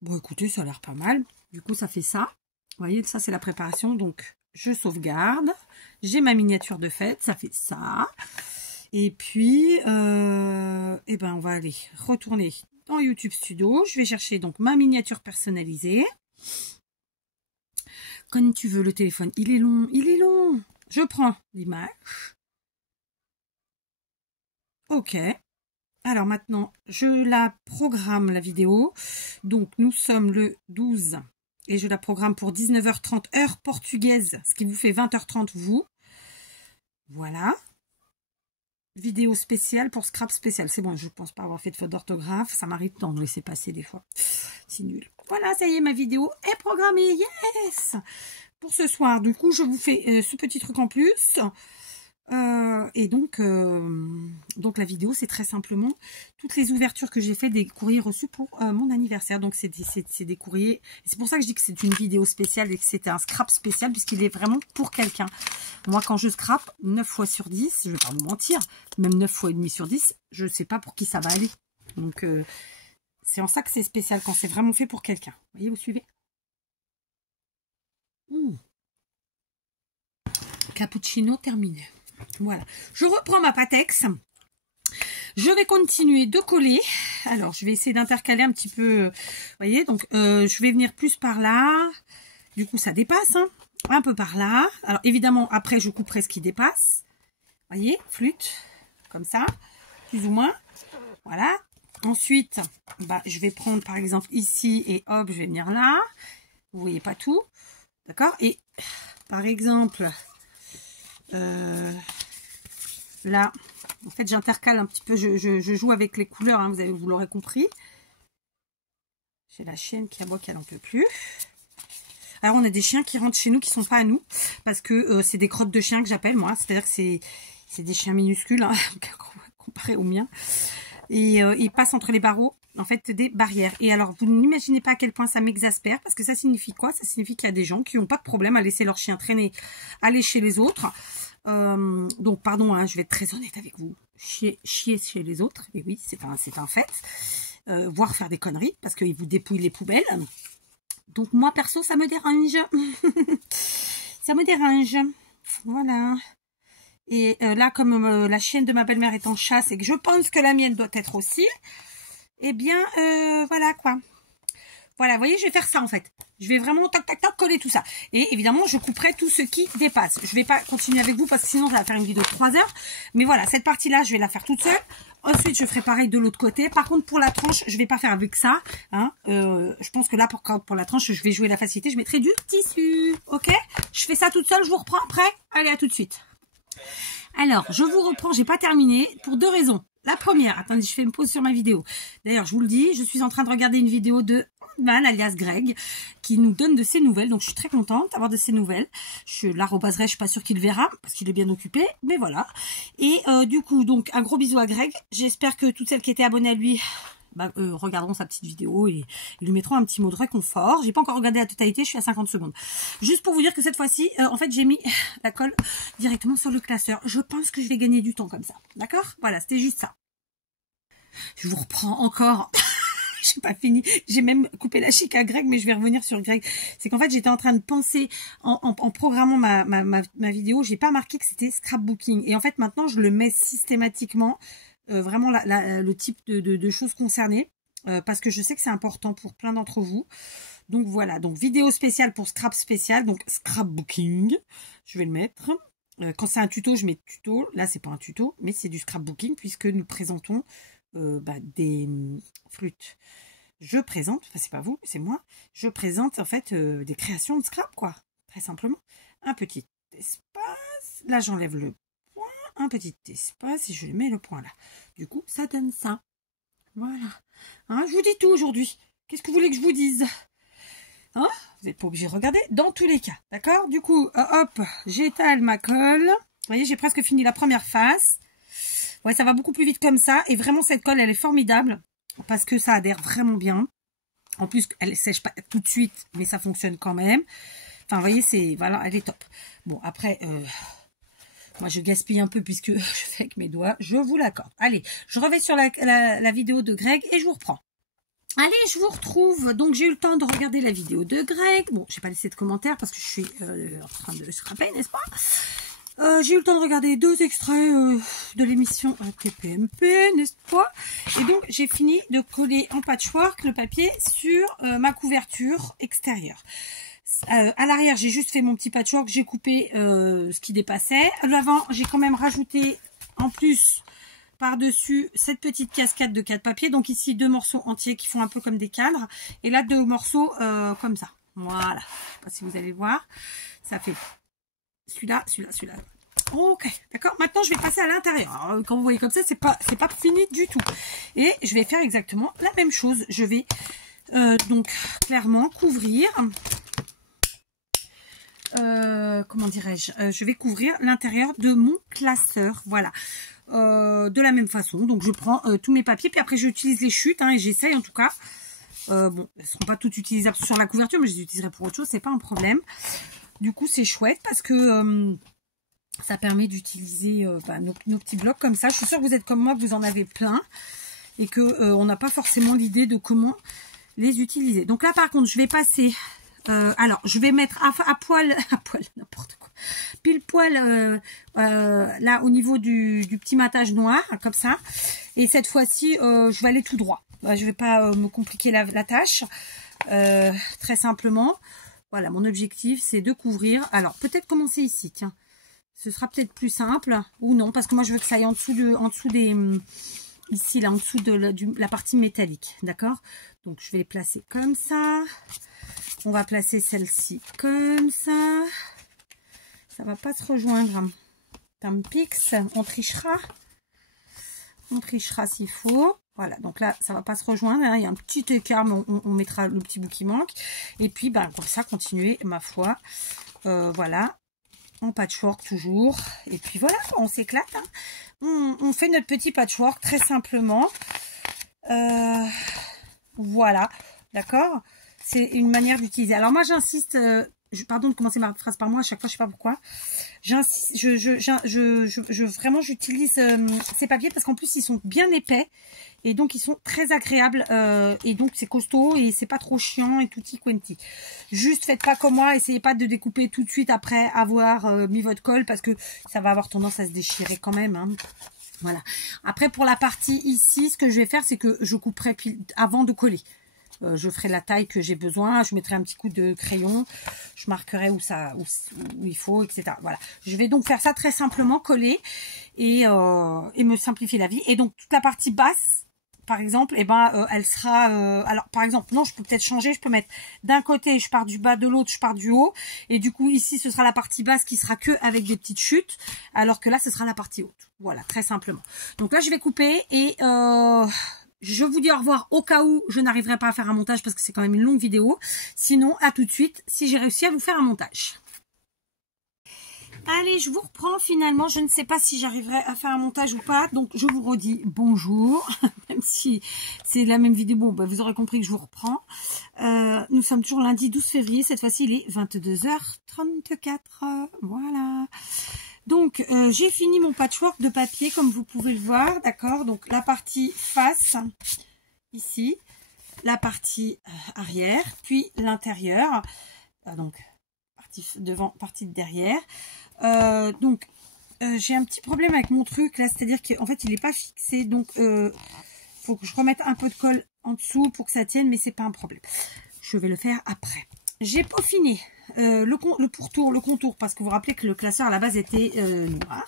Bon, écoutez, ça a l'air pas mal. Du coup, ça fait ça. Vous voyez, ça, c'est la préparation. Donc, je sauvegarde. J'ai ma miniature de fête. Ça fait ça. Et puis, eh ben, on va aller retourner dans YouTube Studio. Je vais chercher donc ma miniature personnalisée. Quand tu veux, le téléphone, il est long. Il est long. Je prends l'image. Ok. Alors maintenant, je la programme la vidéo. Donc nous sommes le 12 et je la programme pour 19h30 heure portugaise, ce qui vous fait 20h30 vous. Voilà. Vidéo spéciale pour scrap spécial. C'est bon, je ne pense pas avoir fait de faute d'orthographe. Ça m'arrive d'en laisser passer des fois. C'est nul. Voilà, ça y est, ma vidéo est programmée. Yes! Pour ce soir, du coup, je vous fais ce petit truc en plus. Et donc la vidéo, c'est très simplement toutes les ouvertures que j'ai fait des courriers reçus pour mon anniversaire. Donc c'est des courriers. C'est pour ça que je dis que c'est une vidéo spéciale et que c'était un scrap spécial puisqu'il est vraiment pour quelqu'un. Moi, quand je scrape 9 fois sur 10, je vais pas vous mentir, même 9 fois et demi sur 10, je sais pas pour qui ça va aller. Donc c'est en ça que c'est spécial quand c'est vraiment fait pour quelqu'un. Vous voyez, vous suivez? Cappuccino terminé. Voilà, je reprends ma Patex. Je vais continuer de coller. Alors, je vais essayer d'intercaler un petit peu. Vous voyez, donc je vais venir plus par là. Du coup, ça dépasse. Hein, un peu par là. Alors, évidemment, après, je couperai ce qui dépasse. Vous voyez, flûte. Comme ça. Plus ou moins. Voilà. Ensuite, bah, je vais prendre, par exemple, ici. Et hop, je vais venir là. Vous voyez pas tout. D'accord? Et, par exemple... là, en fait, j'intercale un petit peu, je joue avec les couleurs, hein, vous l'aurez compris. J'ai la chienne qui aboie qu'elle n'en peut plus. Alors, on a des chiens qui rentrent chez nous qui sont pas à nous, parce que c'est des crottes de chiens que j'appelle, moi. C'est-à-dire que c'est des chiens minuscules, hein, comparé aux miens. Et ils passent entre les barreaux, en fait, des barrières. Et alors, vous n'imaginez pas à quel point ça m'exaspère, parce que ça signifie quoi? Ça signifie qu'il y a des gens qui n'ont pas de problème à laisser leur chien traîner, aller chez les autres. Donc, pardon, hein, je vais être très honnête avec vous. Chier chez les autres, et oui, c'est un fait. Voire faire des conneries, parce qu'ils vous dépouillent les poubelles. Donc, moi, perso, ça me dérange. Ça me dérange. Voilà. Et là, comme la chienne de ma belle-mère est en chasse et que je pense que la mienne doit être aussi, eh bien, voilà quoi. Voilà, vous voyez, je vais faire ça en fait. Je vais vraiment tac tac tac coller tout ça. Et évidemment, je couperai tout ce qui dépasse. Je vais pas continuer avec vous parce que sinon, ça va faire une vidéo de 3 heures. Mais voilà, cette partie-là, je vais la faire toute seule. Ensuite, je ferai pareil de l'autre côté. Par contre, pour la tranche, je vais pas faire avec ça. Hein. Je pense que là, pour la tranche, je vais jouer la facilité. Je mettrai du tissu. Ok? Je fais ça toute seule. Je vous reprends après. Allez, à tout de suite. Alors, je vous reprends. J'ai pas terminé pour 2 raisons. La première, attendez, je fais une pause sur ma vidéo. D'ailleurs, je vous le dis, je suis en train de regarder une vidéo de Man, alias Greg, qui nous donne de ses nouvelles. Donc, je suis très contente d'avoir de ses nouvelles. Je l'arrobaserai, je suis pas sûre qu'il verra, parce qu'il est bien occupé, mais voilà. Et du coup, donc, un gros bisou à Greg. J'espère que toutes celles qui étaient abonnées à lui regarderont sa petite vidéo et lui mettront un petit mot de réconfort. J'ai pas encore regardé la totalité, je suis à 50 secondes. Juste pour vous dire que cette fois-ci, en fait, j'ai mis la colle directement sur le classeur. Je pense que je vais gagner du temps comme ça. D'accord? Voilà, c'était juste ça. Je vous reprends encore. J'ai pas fini. J'ai même coupé la chic à Greg, mais je vais revenir sur Greg. C'est qu'en fait, j'étais en train de penser, en programmant ma vidéo, j'ai pas marqué que c'était scrapbooking. Et en fait, maintenant, je le mets systématiquement, vraiment le type de choses concernées, parce que je sais que c'est important pour plein d'entre vous. Donc voilà, donc vidéo spéciale pour scrap spécial, donc scrapbooking, je vais le mettre. Quand c'est un tuto, je mets tuto. Là, c'est pas un tuto, mais c'est du scrapbooking puisque nous présentons des flûtes. Je présente, enfin c'est pas vous, c'est moi. Je présente en fait des créations de scrap, quoi. Très simplement. Un petit espace. Là, j'enlève le point. Un petit espace et je mets le point là. Du coup, ça donne ça. Voilà. Hein, je vous dis tout aujourd'hui. Qu'est-ce que vous voulez que je vous dise? Hein, vous n'êtes pas obligé de regarder dans tous les cas. D'accord? Du coup, hop, j'étale ma colle. Vous voyez, j'ai presque fini la première face. Ouais, ça va beaucoup plus vite comme ça. Et vraiment, cette colle, elle est formidable. Parce que ça adhère vraiment bien. En plus, elle ne sèche pas tout de suite, mais ça fonctionne quand même. Enfin, vous voyez, c'est voilà, elle est top. Bon, après, moi, je gaspille un peu puisque je fais avec mes doigts. Je vous l'accorde. Allez, je reviens sur la vidéo de Greg et je vous reprends. Allez, je vous retrouve. Donc, j'ai eu le temps de regarder la vidéo de Greg. Bon, j'ai pas laissé de commentaires parce que je suis en train de scraper, n'est-ce pas? J'ai eu le temps de regarder 2 extraits de l'émission TPMP, n'est-ce pas? Et donc, j'ai fini de coller en patchwork le papier sur ma couverture extérieure. À l'arrière, j'ai juste fait mon petit patchwork. J'ai coupé ce qui dépassait. À l'avant, j'ai quand même rajouté en plus par-dessus cette petite cascade de 4 papiers. Donc ici, 2 morceaux entiers qui font un peu comme des cadres. Et là, 2 morceaux comme ça. Voilà. Je sais pas si vous allez voir. Ça fait celui-là, celui-là. Ok, d'accord. Maintenant, je vais passer à l'intérieur. Quand vous voyez comme ça, c'est pas fini du tout. Et je vais faire exactement la même chose. Je vais donc clairement couvrir... comment dirais-je, je vais couvrir l'intérieur de mon classeur, voilà, de la même façon. Donc je prends tous mes papiers, puis après j'utilise les chutes, hein, et j'essaye en tout cas. Bon, elles ne seront pas toutes utilisables sur la couverture, mais je les utiliserai pour autre chose, c'est pas un problème. Du coup, c'est chouette parce que ça permet d'utiliser nos petits blocs comme ça. Je suis sûre que vous êtes comme moi, que vous en avez plein et que on n'a pas forcément l'idée de comment les utiliser. Donc là, par contre, je vais passer... alors, je vais mettre à poil, n'importe quoi, pile poil là au niveau du petit matage noir, comme ça. Et cette fois-ci, je vais aller tout droit. Je vais pas me compliquer la tâche. Très simplement, voilà, mon objectif, c'est de couvrir. Alors, peut-être commencer ici, tiens. Ce sera peut-être plus simple, ou non, parce que moi, je veux que ça aille en dessous des... Ici, là, en dessous de la partie métallique, d'accord? Donc, je vais les placer comme ça. On va placer celle-ci comme ça. Ça va pas se rejoindre. Tant pis, on trichera. On trichera s'il faut. Voilà, donc là, ça va pas se rejoindre. Hein. Il y a un petit écart, mais on mettra le petit bout qui manque. Et puis, ben, comme ça, continuer, ma foi. Voilà, en patchwork toujours. Et puis voilà, on s'éclate. Hein. On fait notre petit patchwork très simplement. Voilà, d'accord. C'est une manière d'utiliser. Alors moi, j'insiste... pardon de commencer ma phrase par moi à chaque fois, je sais pas pourquoi. J'insiste, vraiment, j'utilise ces papiers parce qu'en plus, ils sont bien épais. Et donc, ils sont très agréables. Et donc, c'est costaud et c'est pas trop chiant et tutti quanti. Juste, faites pas comme moi. Essayez pas de découper tout de suite après avoir mis votre colle parce que ça va avoir tendance à se déchirer quand même. Hein. Voilà. Après, pour la partie ici, ce que je vais faire, c'est que je couperai avant de coller. Je ferai la taille que j'ai besoin, je mettrai un petit coup de crayon, je marquerai où il faut, etc. Voilà. Je vais donc faire ça très simplement, coller et me simplifier la vie. Et donc toute la partie basse, par exemple, eh ben, elle sera... alors par exemple, non, je peux peut-être changer, je peux mettre d'un côté, je pars du bas, de l'autre, je pars du haut. Et du coup, ici, ce sera la partie basse qui sera que avec des petites chutes, alors que là, ce sera la partie haute. Voilà, très simplement. Donc là, je vais couper et... je vous dis au revoir au cas où je n'arriverai pas à faire un montage parce que c'est quand même une longue vidéo. Sinon, à tout de suite si j'ai réussi à vous faire un montage. Allez, je vous reprends finalement. Je ne sais pas si j'arriverai à faire un montage ou pas. Donc, je vous redis bonjour. Même si c'est la même vidéo, bon, bah, vous aurez compris que je vous reprends. Nous sommes toujours lundi 12 février. Cette fois-ci, il est 22h34. Voilà. Donc, j'ai fini mon patchwork de papier, comme vous pouvez le voir, d'accord. Donc, la partie face, ici, la partie arrière, puis l'intérieur, donc, partie devant, partie de derrière. Donc, j'ai un petit problème avec mon truc, là, c'est-à-dire qu'en fait, il n'est pas fixé, donc, faut que je remette un peu de colle en dessous pour que ça tienne, mais c'est pas un problème. Je vais le faire après. J'ai peaufiné le pourtour, le contour, parce que vous vous rappelez que le classeur à la base était noir.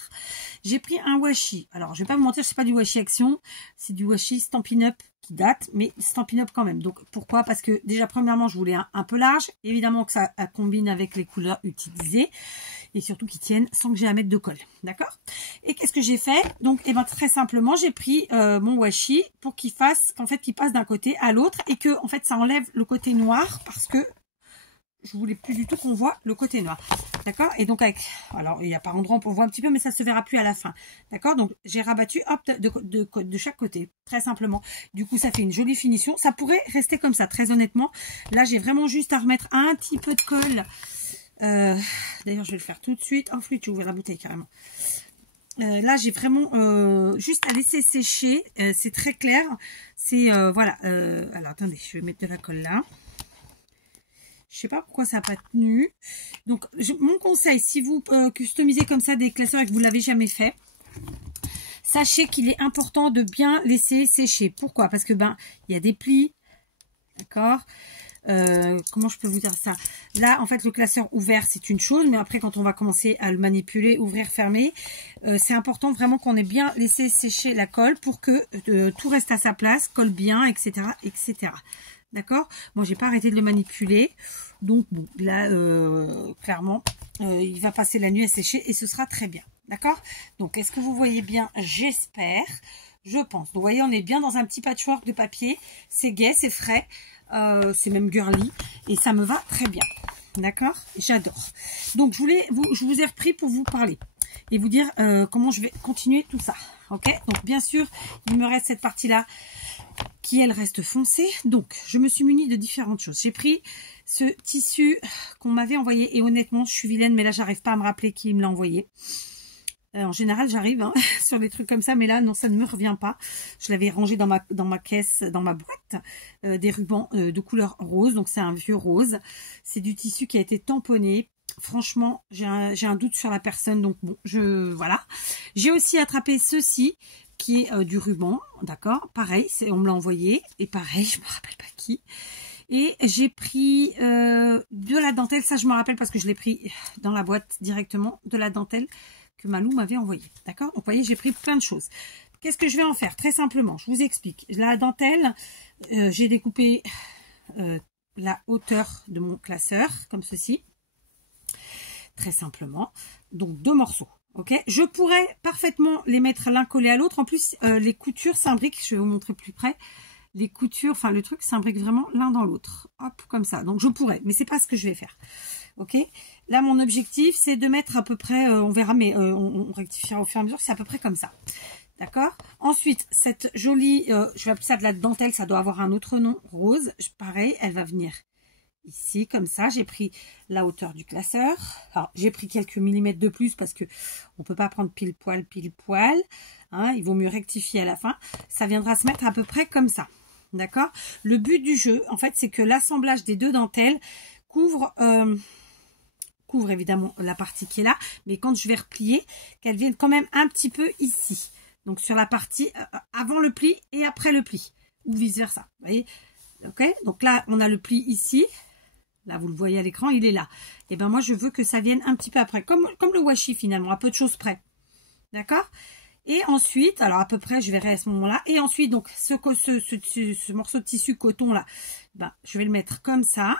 J'ai pris un washi. Alors, je vais pas vous mentir, c'est pas du washi Action, c'est du washi Stampin' Up qui date, mais Stampin' Up quand même. Donc, pourquoi? Parce que déjà, premièrement, je voulais un peu large. Évidemment que ça combine avec les couleurs utilisées. Et surtout qu'ils tiennent sans que j'ai à mettre de colle. D'accord? Et qu'est-ce que j'ai fait? Donc, eh ben, très simplement, j'ai pris mon washi pour qu'il fasse, en fait, qu'il passe d'un côté à l'autre et que, en fait, ça enlève le côté noir parce que je voulais plus du tout qu'on voit le côté noir. D'accord? Et donc, avec, alors, il n'y a pas endroit, on voit un petit peu, mais ça se verra plus à la fin. D'accord? Donc, j'ai rabattu, hop, de chaque côté, très simplement. Du coup, ça fait une jolie finition. Ça pourrait rester comme ça, très honnêtement. Là, j'ai vraiment juste à remettre un petit peu de colle. D'ailleurs, je vais le faire tout de suite. Oh, flûte, j'ai ouvert la bouteille carrément. Là, j'ai vraiment juste à laisser sécher. C'est très clair. C'est, voilà. Alors, attendez, je vais mettre de la colle là. Je sais pas pourquoi ça n'a pas tenu. Donc, mon conseil, si vous customisez comme ça des classeurs et que vous ne l'avez jamais fait, sachez qu'il est important de bien laisser sécher. Pourquoi? Parce que, ben, il y a des plis. D'accord? Comment je peux vous dire ça? Là, en fait, le classeur ouvert, c'est une chose, mais après, quand on va commencer à le manipuler, ouvrir, fermer, c'est important vraiment qu'on ait bien laissé sécher la colle pour que tout reste à sa place, colle bien, etc., etc. D'accord? Moi, j'ai pas arrêté de le manipuler, donc bon, là, clairement, il va passer la nuit à sécher et ce sera très bien. D'accord? Donc, est-ce que vous voyez bien? J'espère. Je pense. Donc, vous voyez, on est bien dans un petit patchwork de papier. C'est gai, c'est frais. C'est même girly et ça me va très bien. D'accord? J'adore. Donc je vous ai repris pour vous parler et vous dire comment je vais continuer tout ça. Ok? Donc bien sûr, il me reste cette partie là qui elle reste foncée. Donc je me suis munie de différentes choses. J'ai pris ce tissu qu'on m'avait envoyé et honnêtement je suis vilaine, mais là j'arrive pas à me rappeler qui me l'a envoyé. En général, j'arrive hein, sur des trucs comme ça, mais là, non, ça ne me revient pas. Je l'avais rangé dans ma caisse, dans ma boîte, des rubans de couleur rose. Donc, c'est un vieux rose. C'est du tissu qui a été tamponné. Franchement, j'ai un doute sur la personne. Donc, bon, voilà. J'ai aussi attrapé ceci, qui est du ruban. D'accord? Pareil, on me l'a envoyé. Et pareil, je me rappelle pas qui. Et j'ai pris de la dentelle. Ça, je me rappelle parce que je l'ai pris dans la boîte directement. De la dentelle que Malou m'avait envoyé. D'accord? Donc, vous voyez, j'ai pris plein de choses. Qu'est-ce que je vais en faire? Très simplement, je vous explique. La dentelle, j'ai découpé la hauteur de mon classeur, comme ceci. Très simplement. Donc, 2 morceaux. Ok? Je pourrais parfaitement les mettre l'un collé à l'autre. En plus, les coutures s'imbriquent. Je vais vous montrer plus près. Les coutures, enfin, le truc s'imbrique vraiment l'un dans l'autre. Hop, comme ça. Donc, je pourrais, mais c'est pas ce que je vais faire. Ok, là mon objectif c'est de mettre à peu près, on verra, mais on rectifiera au fur et à mesure, c'est à peu près comme ça. D'accord? Ensuite, cette jolie, je vais appeler ça de la dentelle, ça doit avoir un autre nom, rose. Pareil, elle va venir ici, comme ça. J'ai pris la hauteur du classeur. Alors, j'ai pris quelques millimètres de plus parce que on peut pas prendre pile poil. Hein, il vaut mieux rectifier à la fin. Ça viendra se mettre à peu près comme ça. D'accord? Le but du jeu, en fait, c'est que l'assemblage des deux dentelles couvre évidemment la partie qui est là, mais quand je vais replier, qu'elle vienne quand même un petit peu ici. Donc sur la partie avant le pli et après le pli, ou vice versa. Vous voyez? Ok? Donc là, on a le pli ici. Là, vous le voyez à l'écran, il est là. Et ben moi, je veux que ça vienne un petit peu après, comme le washi finalement, à peu de choses près. D'accord? Et ensuite, alors à peu près, je verrai à ce moment-là. Et ensuite, donc ce morceau de tissu coton là, ben, je vais le mettre comme ça.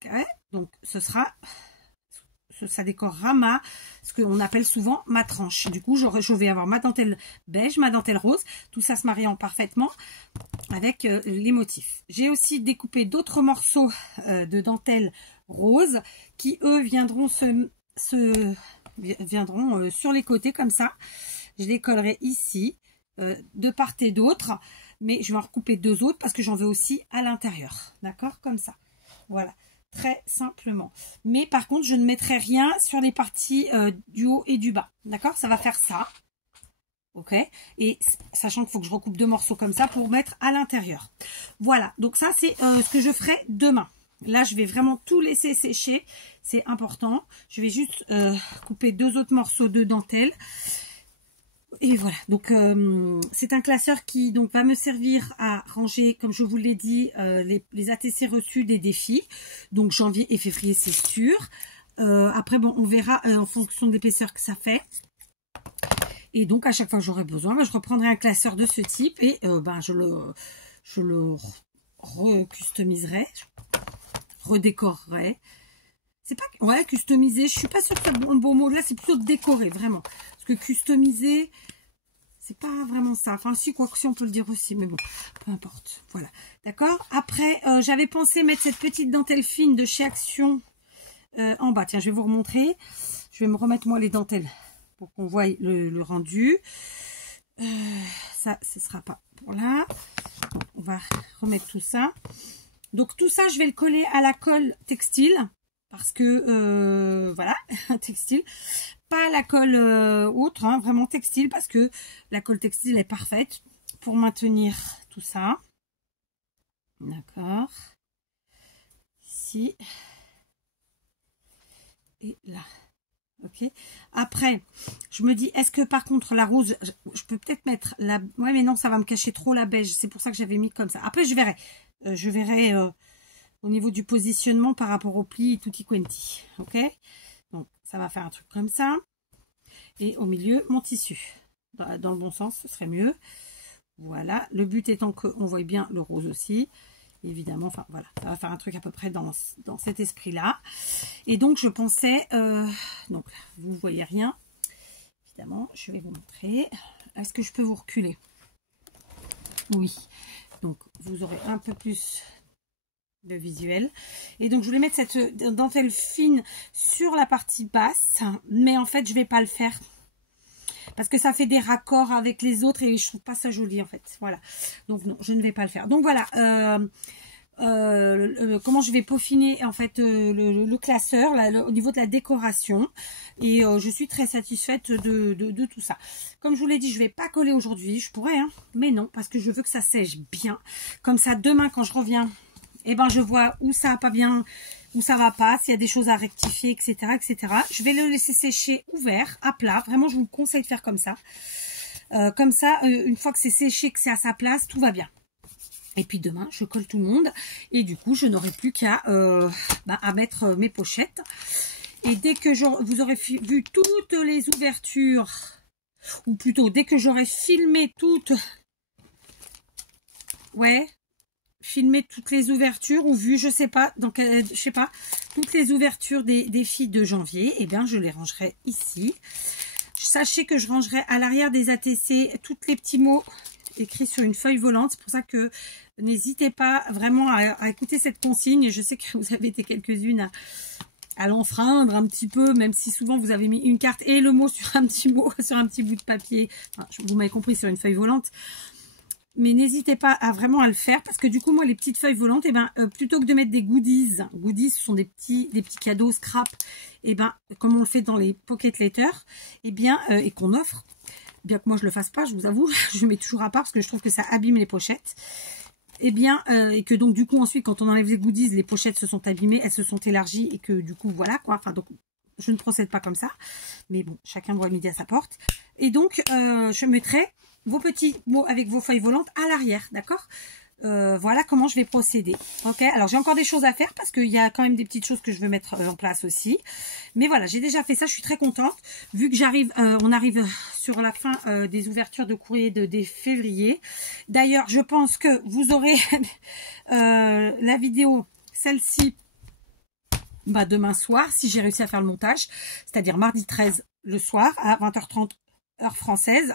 Okay. Donc ce sera, ça décorera ce qu'on appelle souvent ma tranche. Du coup, je vais avoir ma dentelle beige, ma dentelle rose, tout ça se mariant parfaitement avec les motifs. J'ai aussi découpé d'autres morceaux de dentelle rose qui eux viendront viendront sur les côtés comme ça. Je les collerai ici de part et d'autre, mais je vais en recouper 2 autres parce que j'en veux aussi à l'intérieur. D'accord? Comme ça. Voilà. très simplement. Mais par contre, je ne mettrai rien sur les parties du haut et du bas. D'accord? Ça va faire ça. Ok? Et sachant qu'il faut que je recoupe 2 morceaux comme ça pour mettre à l'intérieur. Voilà. Donc ça, c'est ce que je ferai demain. Là, je vais vraiment tout laisser sécher. C'est important. Je vais juste couper 2 autres morceaux de dentelle. Et voilà, donc c'est un classeur qui donc va me servir à ranger, comme je vous l'ai dit, les ATC reçus des défis. Donc janvier et février, c'est sûr. Après, bon, on verra en fonction de l'épaisseur que ça fait. Et donc, à chaque fois que j'aurai besoin, je reprendrai un classeur de ce type et je le recustomiserai, redécorerai. C'est pas... Ouais, customiser, je suis pas sûre que c'est un bon mot. Là, c'est plutôt décorer, vraiment. Parce que customiser, c'est pas vraiment ça. Enfin, si, quoi que si, on peut le dire aussi. Mais bon, peu importe. Voilà. D'accord? Après, j'avais pensé mettre cette petite dentelle fine de chez Action en bas. Tiens, je vais vous remontrer. Je vais me remettre, moi, les dentelles pour qu'on voie le rendu. Ça, ce sera pas pour là. Bon, on va remettre tout ça. Donc, tout ça, je vais le coller à la colle textile. Parce que, voilà, textile. Pas la colle autre, hein, vraiment textile. Parce que la colle textile est parfaite pour maintenir tout ça. D'accord. Ici. Et là. Ok. Après, je me dis, est-ce que par contre, la rose, je peux peut-être mettre la... Ouais, mais non, ça va me cacher trop la beige. C'est pour ça que j'avais mis comme ça. Après, je verrai. Je verrai... au niveau du positionnement par rapport au pli tutti quanti. Ok, donc ça va faire un truc comme ça. Et au milieu, mon tissu. Dans le bon sens, ce serait mieux. Voilà. Le but étant qu'on voit bien le rose aussi. Évidemment, enfin voilà. Ça va faire un truc à peu près dans cet esprit-là. Et donc, je pensais... donc, vous ne voyez rien. Évidemment, je vais vous montrer. Est-ce que je peux vous reculer? Oui. Donc, vous aurez un peu plus... de visuel. Et donc je voulais mettre cette dentelle fine sur la partie basse, mais en fait je vais pas le faire parce que ça fait des raccords avec les autres et je trouve pas ça joli en fait. Voilà, donc non, je ne vais pas le faire. Donc voilà, comment je vais peaufiner en fait le classeur là, au niveau de la décoration. Et je suis très satisfaite de tout ça. Comme je vous l'ai dit, je vais pas coller aujourd'hui. Je pourrais, hein, mais non, parce que je veux que ça sèche bien. Comme ça, demain quand je reviens, et ben je vois où ça va pas bien, où ça va pas, s'il y a des choses à rectifier, etc., etc. Je vais le laisser sécher ouvert, à plat. Vraiment, je vous conseille de faire comme ça. Comme ça, une fois que c'est séché, que c'est à sa place, tout va bien. Et puis demain, je colle tout le monde. Et du coup, je n'aurai plus qu'à à mettre mes pochettes. Et dès que vous aurez vu toutes les ouvertures, ou plutôt, dès que j'aurai filmé toutes... Ouais... filmer toutes les ouvertures ou vu, je sais pas, donc je sais pas, toutes les ouvertures des filles de janvier, et bien je les rangerai ici. Sachez que je rangerai à l'arrière des ATC tous les petits mots écrits sur une feuille volante. C'est pour ça que n'hésitez pas vraiment à écouter cette consigne. Je sais que vous avez été quelques-unes à l'enfreindre un petit peu, même si souvent vous avez mis une carte et le mot sur un petit mot, sur un petit bout de papier. Enfin, vous m'avez compris, sur une feuille volante. Mais n'hésitez pas à vraiment à le faire parce que du coup, moi, les petites feuilles volantes, et plutôt que de mettre des goodies, ce sont des petits cadeaux scrap, comme on le fait dans les pocket letters, et qu'on offre, bien que moi je le fasse pas, je vous avoue, je le mets toujours à part parce que je trouve que ça abîme les pochettes. Et que donc du coup ensuite, quand on enlève les goodies, les pochettes se sont abîmées, elles se sont élargies et que du coup voilà quoi. Enfin donc je ne procède pas comme ça, mais bon, chacun voit midi à sa porte. Et donc je mettrai vos petits mots avec vos feuilles volantes à l'arrière, d'accord? Voilà comment je vais procéder. Ok, alors j'ai encore des choses à faire parce qu'il y a quand même des petites choses que je veux mettre en place aussi. Mais voilà, j'ai déjà fait ça, je suis très contente. Vu que on arrive sur la fin des ouvertures de courrier dès février. D'ailleurs, je pense que vous aurez la vidéo, celle-ci, demain soir, si j'ai réussi à faire le montage. C'est-à-dire mardi 13 le soir à 20h30 heure française.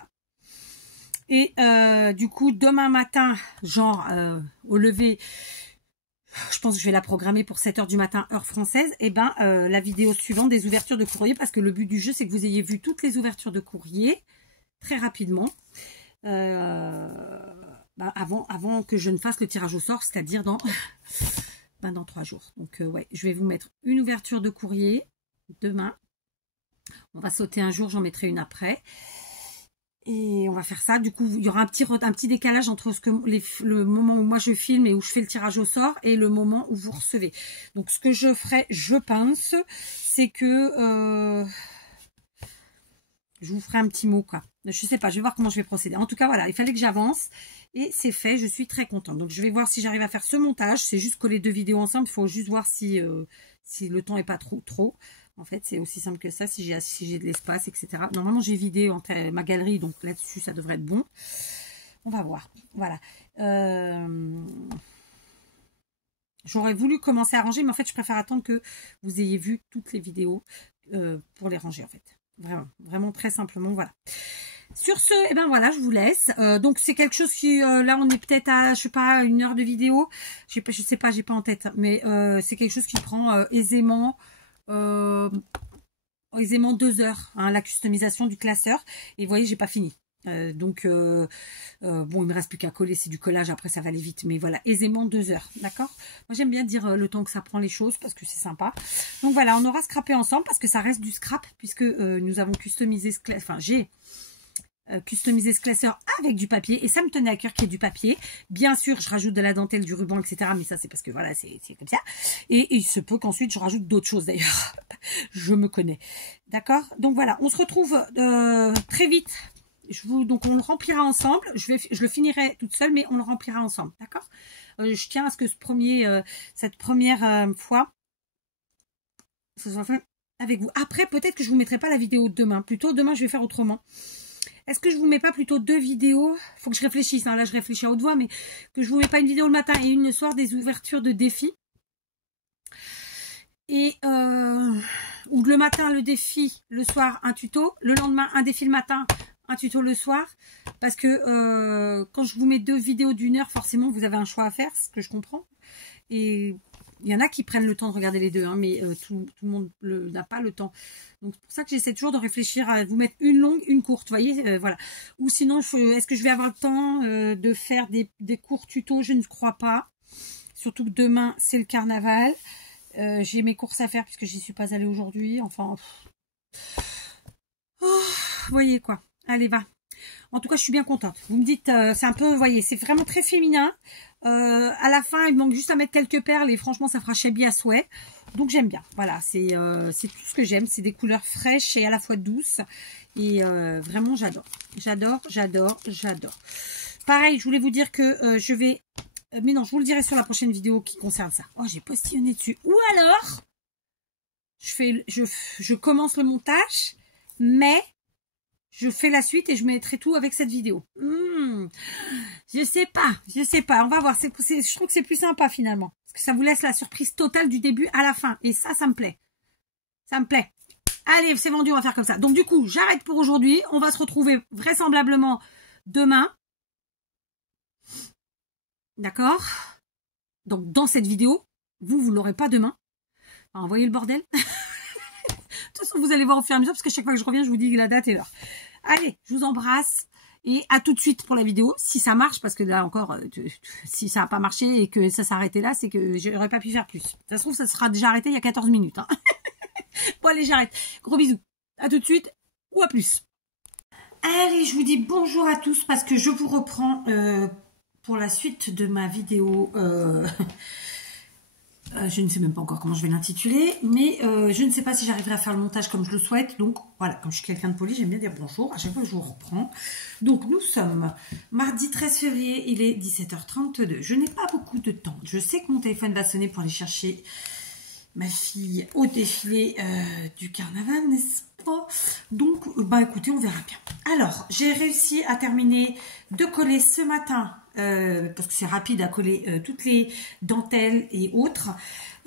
Et du coup, demain matin, genre au lever, je pense que je vais la programmer pour 7h du matin, heure française. Et la vidéo suivante des ouvertures de courrier, parce que le but du jeu, c'est que vous ayez vu toutes les ouvertures de courrier très rapidement. Avant que je ne fasse le tirage au sort, c'est-à-dire dans Ben, dans 3 jours. Donc, ouais, je vais vous mettre une ouverture de courrier demain. On va sauter un jour, j'en mettrai une après. Et on va faire ça. Du coup, il y aura un petit décalage entre le moment où moi je filme et où je fais le tirage au sort et le moment où vous recevez. Donc, ce que je ferai, je pense, c'est que je vous ferai un petit mot, quoi. Je sais pas, je vais voir comment je vais procéder. En tout cas, voilà, il fallait que j'avance et c'est fait. Je suis très contente. Donc, je vais voir si j'arrive à faire ce montage. C'est juste coller 2 vidéos ensemble. Il faut juste voir si le temps est pas trop. En fait, c'est aussi simple que ça, si j'ai de l'espace, etc. Normalement, j'ai vidé ma galerie, donc là-dessus, ça devrait être bon. On va voir. Voilà. J'aurais voulu commencer à ranger, mais en fait, je préfère attendre que vous ayez vu toutes les vidéos pour les ranger, en fait. Vraiment, vraiment très simplement, voilà. Sur ce, eh ben voilà, je vous laisse. Donc, c'est quelque chose qui, là, on est peut-être à, je sais pas, 1 heure de vidéo. Je sais pas, j'ai pas en tête, mais c'est quelque chose qui prend aisément 2 heures, hein, la customisation du classeur. Et vous voyez, j'ai pas fini. Bon, il me reste plus qu'à coller, c'est du collage, après ça va aller vite, mais voilà, aisément 2 heures, d'accord. Moi j'aime bien dire le temps que ça prend les choses parce que c'est sympa. Donc voilà, on aura scrappé ensemble parce que ça reste du scrap puisque nous avons customisé j'ai customiser ce classeur avec du papier et ça me tenait à cœur qu'il y ait du papier. Bien sûr, je rajoute de la dentelle, du ruban, etc. Mais ça, c'est parce que voilà, c'est comme ça. Et il se peut qu'ensuite, je rajoute d'autres choses d'ailleurs. Je me connais. D'accord? Donc voilà, on se retrouve très vite. Donc on le remplira ensemble. Je le finirai toute seule, mais on le remplira ensemble. D'accord? Je tiens à ce que cette première fois, ce soit fait avec vous. Après, peut-être que je vous mettrai pas la vidéo demain. Plutôt, demain, je vais faire autrement. Est-ce que je vous mets pas plutôt 2 vidéos? Faut que je réfléchisse, hein. Là je réfléchis à haute voix, mais que je vous mets pas une vidéo le matin et une le soir, des ouvertures de défis. Et ou le matin le défi, le soir un tuto, le lendemain un défi le matin, un tuto le soir. Parce que quand je vous mets 2 vidéos d'1 heure, forcément vous avez un choix à faire, ce que je comprends. Et il y en a qui prennent le temps de regarder les 2, hein, mais tout le monde n'a pas le temps. Donc, c'est pour ça que j'essaie toujours de réfléchir à vous mettre une longue, une courte, vous voyez, voilà. Ou sinon, est-ce que je vais avoir le temps de faire des courts tutos? Je ne crois pas. Surtout que demain, c'est le carnaval. J'ai mes courses à faire puisque j'y suis pas allée aujourd'hui. Enfin, vous voyez quoi. Allez, va. En tout cas, je suis bien contente. Vous me dites, c'est un peu, vous voyez, c'est vraiment très féminin. À la fin, il manque juste à mettre quelques perles et franchement, ça fera shabby à souhait. Donc, j'aime bien. Voilà, c'est tout ce que j'aime. C'est des couleurs fraîches et à la fois douces. Et vraiment, j'adore. J'adore, j'adore, j'adore. Pareil, je voulais vous dire que je vais... mais non, je vous le dirai sur la prochaine vidéo qui concerne ça. Oh, j'ai postillonné dessus. Ou alors, je commence le montage, mais... je fais la suite et je mettrai tout avec cette vidéo. Je sais pas. On va voir. Je trouve que c'est plus sympa finalement. Parce que ça vous laisse la surprise totale du début à la fin. Et ça me plaît. Ça me plaît. Allez, c'est vendu, on va faire comme ça. Donc du coup, j'arrête pour aujourd'hui. On va se retrouver vraisemblablement demain. D'accord? Donc dans cette vidéo, vous l'aurez pas demain. Enfin, voyez le bordel? De toute façon, vous allez voir au fur et à mesure, parce que chaque fois que je reviens, je vous dis la date et l'heure. Allez, je vous embrasse et à tout de suite pour la vidéo. Si ça marche, parce que là encore, si ça n'a pas marché et que ça s'est arrêté là, c'est que j'aurais pas pu faire plus. Ça se trouve, ça sera déjà arrêté il y a 14 minutes. Hein. Bon, allez, j'arrête. Gros bisous. À tout de suite ou à plus. Allez, je vous dis bonjour à tous parce que je vous reprends pour la suite de ma vidéo... je ne sais même pas encore comment je vais l'intituler, mais je ne sais pas si j'arriverai à faire le montage comme je le souhaite. Donc voilà, comme je suis quelqu'un de poli, j'aime bien dire bonjour à chaque fois que je vous reprends. Donc nous sommes mardi 13 février, il est 17h32. Je n'ai pas beaucoup de temps. Je sais que mon téléphone va sonner pour aller chercher ma fille au défilé du carnaval, n'est-ce pas? Donc, bah écoutez, on verra bien. Alors, j'ai réussi à terminer de coller ce matin... parce que c'est rapide à coller toutes les dentelles et autres.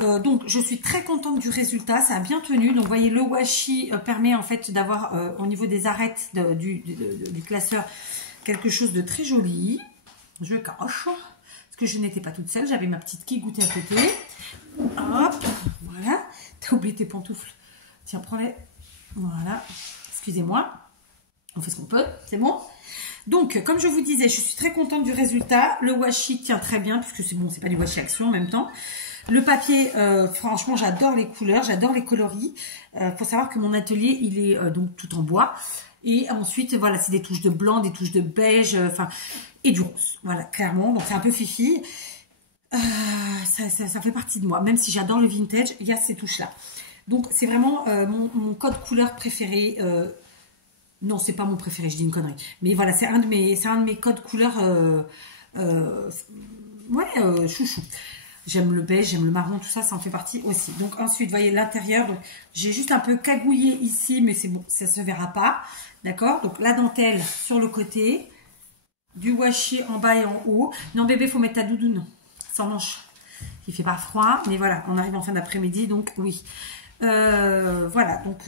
Donc, je suis très contente du résultat. Ça a bien tenu. Donc, vous voyez, le washi permet en fait d'avoir au niveau des arêtes du classeur quelque chose de très joli. Je cache parce que je n'étais pas toute seule. J'avais ma petite Kigouté à côté. Hop, voilà. T'as oublié tes pantoufles. Tiens, prends-les. Voilà. Excusez-moi. On fait ce qu'on peut. C'est bon? Donc, comme je vous disais, je suis très contente du résultat. Le washi tient très bien, puisque c'est bon, c'est pas du washi action en même temps. Le papier, franchement, j'adore les couleurs, j'adore les coloris. Faut savoir que mon atelier, il est donc tout en bois. Et ensuite, voilà, c'est des touches de blanc, des touches de beige, enfin, et du rose. Voilà, clairement. Donc, c'est un peu fifi. Ça fait partie de moi. Même si j'adore le vintage, il y a ces touches-là. Donc, c'est vraiment mon code couleur préféré. Non, c'est pas mon préféré, je dis une connerie. Mais voilà, c'est un de mes codes couleurs chouchou. J'aime le beige, j'aime le marron, tout ça, ça en fait partie aussi. Donc ensuite, vous voyez l'intérieur. Donc j'ai juste un peu cagouillé ici, mais c'est bon, ça se verra pas. D'accord? Donc la dentelle sur le côté, du washi en bas et en haut. Non bébé, faut mettre ta doudoune sans manche. Il fait pas froid, mais voilà, on arrive en fin d'après-midi, donc oui. Voilà, donc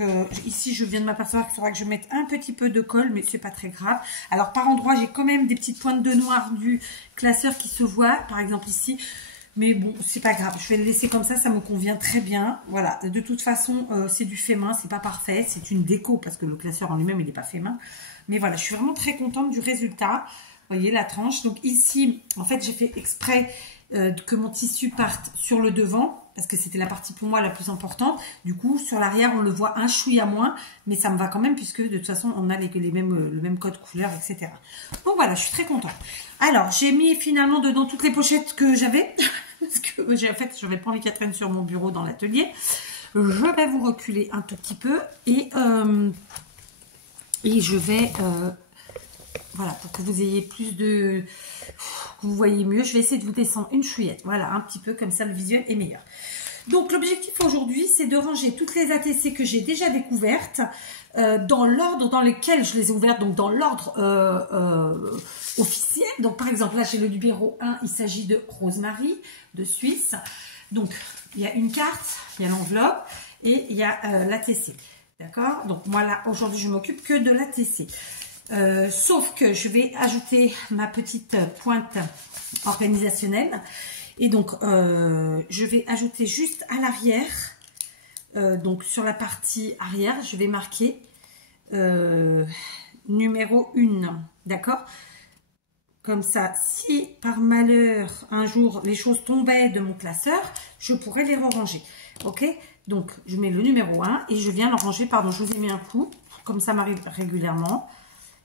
ici je viens de m'apercevoir qu'il faudra que je mette un petit peu de colle, mais c'est pas très grave. Alors par endroit, j'ai quand même des petites pointes de noir du classeur qui se voient, par exemple ici. Mais bon, c'est pas grave, je vais le laisser comme ça me convient très bien. Voilà, de toute façon, c'est du fait main, c'est pas parfait, c'est une déco parce que le classeur en lui-même, il n'est pas fait main. Mais voilà, je suis vraiment très contente du résultat. Vous voyez la tranche. Donc ici, en fait, j'ai fait exprès que mon tissu parte sur le devant parce que c'était la partie pour moi la plus importante. Du coup, sur l'arrière, on le voit un chouïa moins, mais ça me va quand même puisque de toute façon, on a le même code couleur, etc. Donc voilà, je suis très contente. Alors, j'ai mis finalement dedans toutes les pochettes que j'avais parce que en fait, je n'avais pas envie qu'elles traînent sur mon bureau dans l'atelier. Je vais vous reculer un tout petit peu et je vais voilà, pour que vous ayez plus de... que vous voyez mieux, je vais essayer de vous descendre une chouillette. Voilà, un petit peu comme ça, le visuel est meilleur. Donc, l'objectif aujourd'hui, c'est de ranger toutes les ATC que j'ai déjà découvertes dans l'ordre dans lequel je les ai ouvertes, donc dans l'ordre officiel. Donc, par exemple, là, j'ai le numéro 1, il s'agit de Rosemary, de Suisse. Donc, il y a une carte, il y a l'enveloppe et il y a l'ATC. D'accord? Donc, moi, là, aujourd'hui, je m'occupe que de l'ATC. Sauf que je vais ajouter ma petite pointe organisationnelle et donc je vais ajouter juste à l'arrière, donc sur la partie arrière, je vais marquer numéro 1, d'accord? Comme ça, si par malheur un jour les choses tombaient de mon classeur, je pourrais les ranger, ok? Donc je mets le numéro 1 et je viens le ranger, pardon, je vous ai mis un coup, comme ça m'arrive régulièrement.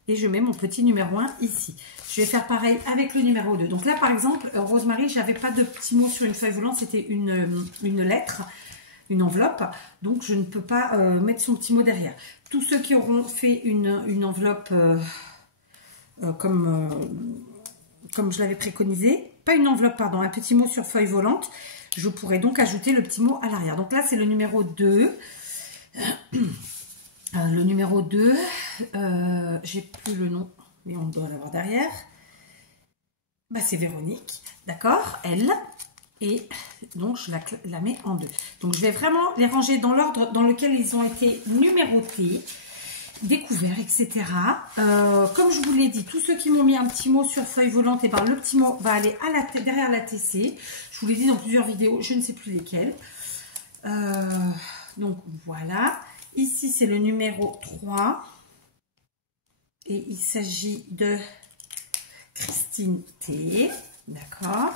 Et je mets mon petit numéro 1 ici. Je vais faire pareil avec le numéro 2. Donc là, par exemple, Rosemary, je n'avais pas de petit mot sur une feuille volante. C'était une lettre, une enveloppe. Donc, je ne peux pas mettre son petit mot derrière. Tous ceux qui auront fait une enveloppe comme je l'avais préconisé, pas une enveloppe, pardon, un petit mot sur feuille volante, je pourrais donc ajouter le petit mot à l'arrière. Donc là, c'est le numéro 2. Le numéro 2, j'ai plus le nom, mais on doit l'avoir derrière. Bah, c'est Véronique, d'accord, elle. Et donc, je la mets en 2. Donc, je vais vraiment les ranger dans l'ordre dans lequel ils ont été numérotés, découverts, etc. Comme je vous l'ai dit, tous ceux qui m'ont mis un petit mot sur feuille volante, et ben, le petit mot va aller derrière la TC. Je vous l'ai dit dans plusieurs vidéos, je ne sais plus lesquelles. Donc, voilà. Ici, c'est le numéro 3. Et il s'agit de Christine T. D'accord.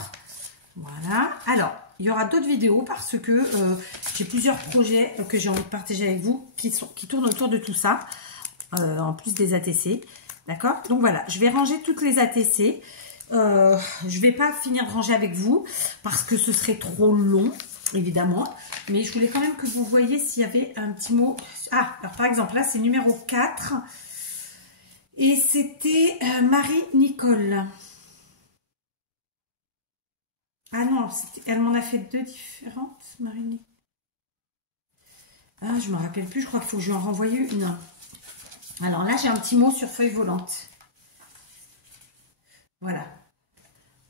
Voilà. Alors, il y aura d'autres vidéos parce que j'ai plusieurs projets que j'ai envie de partager avec vous qui tournent autour de tout ça. En plus des ATC. D'accord. Donc, voilà. Je vais ranger toutes les ATC. Je ne vais pas finir de ranger avec vous parce que ce serait trop long, évidemment. Mais je voulais quand même que vous voyiez s'il y avait un petit mot. Ah, alors par exemple, là, c'est numéro 4. Et c'était Marie-Nicole. Ah non, elle m'en a fait 2 différentes, Marie-Nicole. Ah, je ne me rappelle plus, je crois qu'il faut que je lui en renvoie une. Alors là, j'ai un petit mot sur feuille volante. Voilà.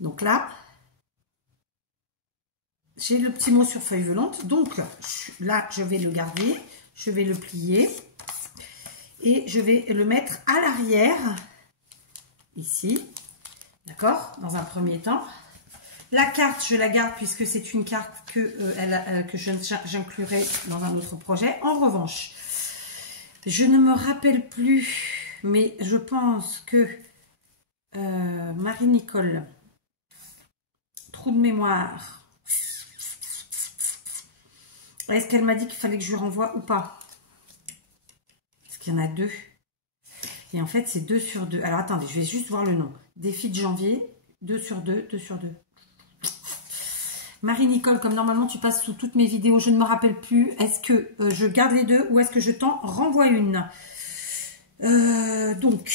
Donc là, j'ai le petit mot sur feuille volante. Donc là, je vais le garder. Je vais le plier. Et je vais le mettre à l'arrière. Ici. D'accord? Dans un premier temps. La carte, je la garde puisque c'est une carte que j'inclurai dans un autre projet. En revanche, je ne me rappelle plus, mais je pense que Marie-Nicole, trou de mémoire, Est-ce qu'elle m'a dit qu'il fallait que je lui renvoie ou pas? Parce qu'il y en a 2. Et en fait, c'est 2 sur 2. Alors, attendez, je vais juste voir le nom. Défi de janvier, 2 sur 2, 2 sur 2. Marie-Nicole, comme normalement tu passes sous toutes mes vidéos, je ne me rappelle plus. Est-ce que je garde les 2 ou est-ce que je t'en renvoie une? Donc,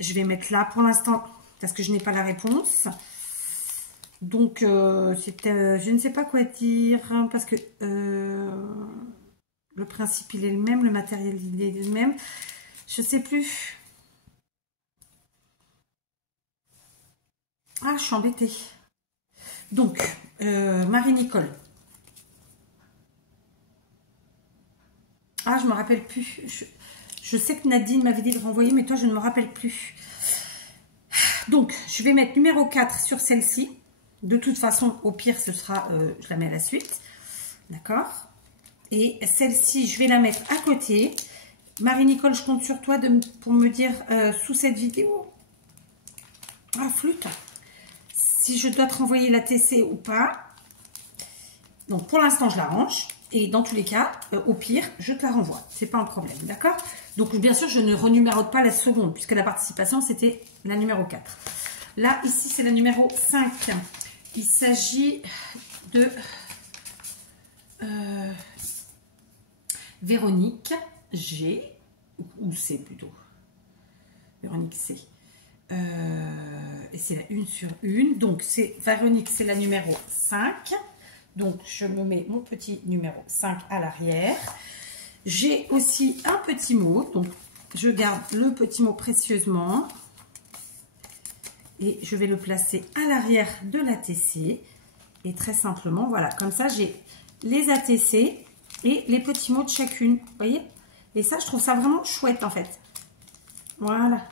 je vais mettre là pour l'instant parce que je n'ai pas la réponse. Donc, je ne sais pas quoi dire parce que le principe il est le même, le matériel il est le même. Je ne sais plus. Ah, je suis embêtée. Donc, Marie-Nicole. Ah, je ne me rappelle plus. Je sais que Nadine m'avait dit de renvoyer, mais toi, je ne me rappelle plus. Donc, je vais mettre numéro 4 sur celle-ci. De toute façon, au pire, ce sera, je la mets à la suite. D'accord? Et celle-ci, je vais la mettre à côté. Marie-Nicole, je compte sur toi pour me dire sous cette vidéo. Ah, flûte. Si je dois te renvoyer la TC ou pas. Donc, pour l'instant, je la range. Et dans tous les cas, au pire, je te la renvoie. C'est pas un problème, d'accord? Donc, bien sûr, je ne renumérote pas la seconde, puisque la participation, c'était la numéro 4. Là, ici, c'est la numéro 5. Il s'agit de Véronique G, ou C plutôt. Véronique C. Et c'est la 1 sur 1. Donc, c'est Véronique, c'est la numéro 5. Donc, je me mets mon petit numéro 5 à l'arrière. J'ai aussi un petit mot. Donc, je garde le petit mot précieusement. Et je vais le placer à l'arrière de l'ATC. Et très simplement, voilà. Comme ça, j'ai les ATC et les petits mots de chacune. Vous voyez? Et ça, je trouve ça vraiment chouette, en fait. Voilà.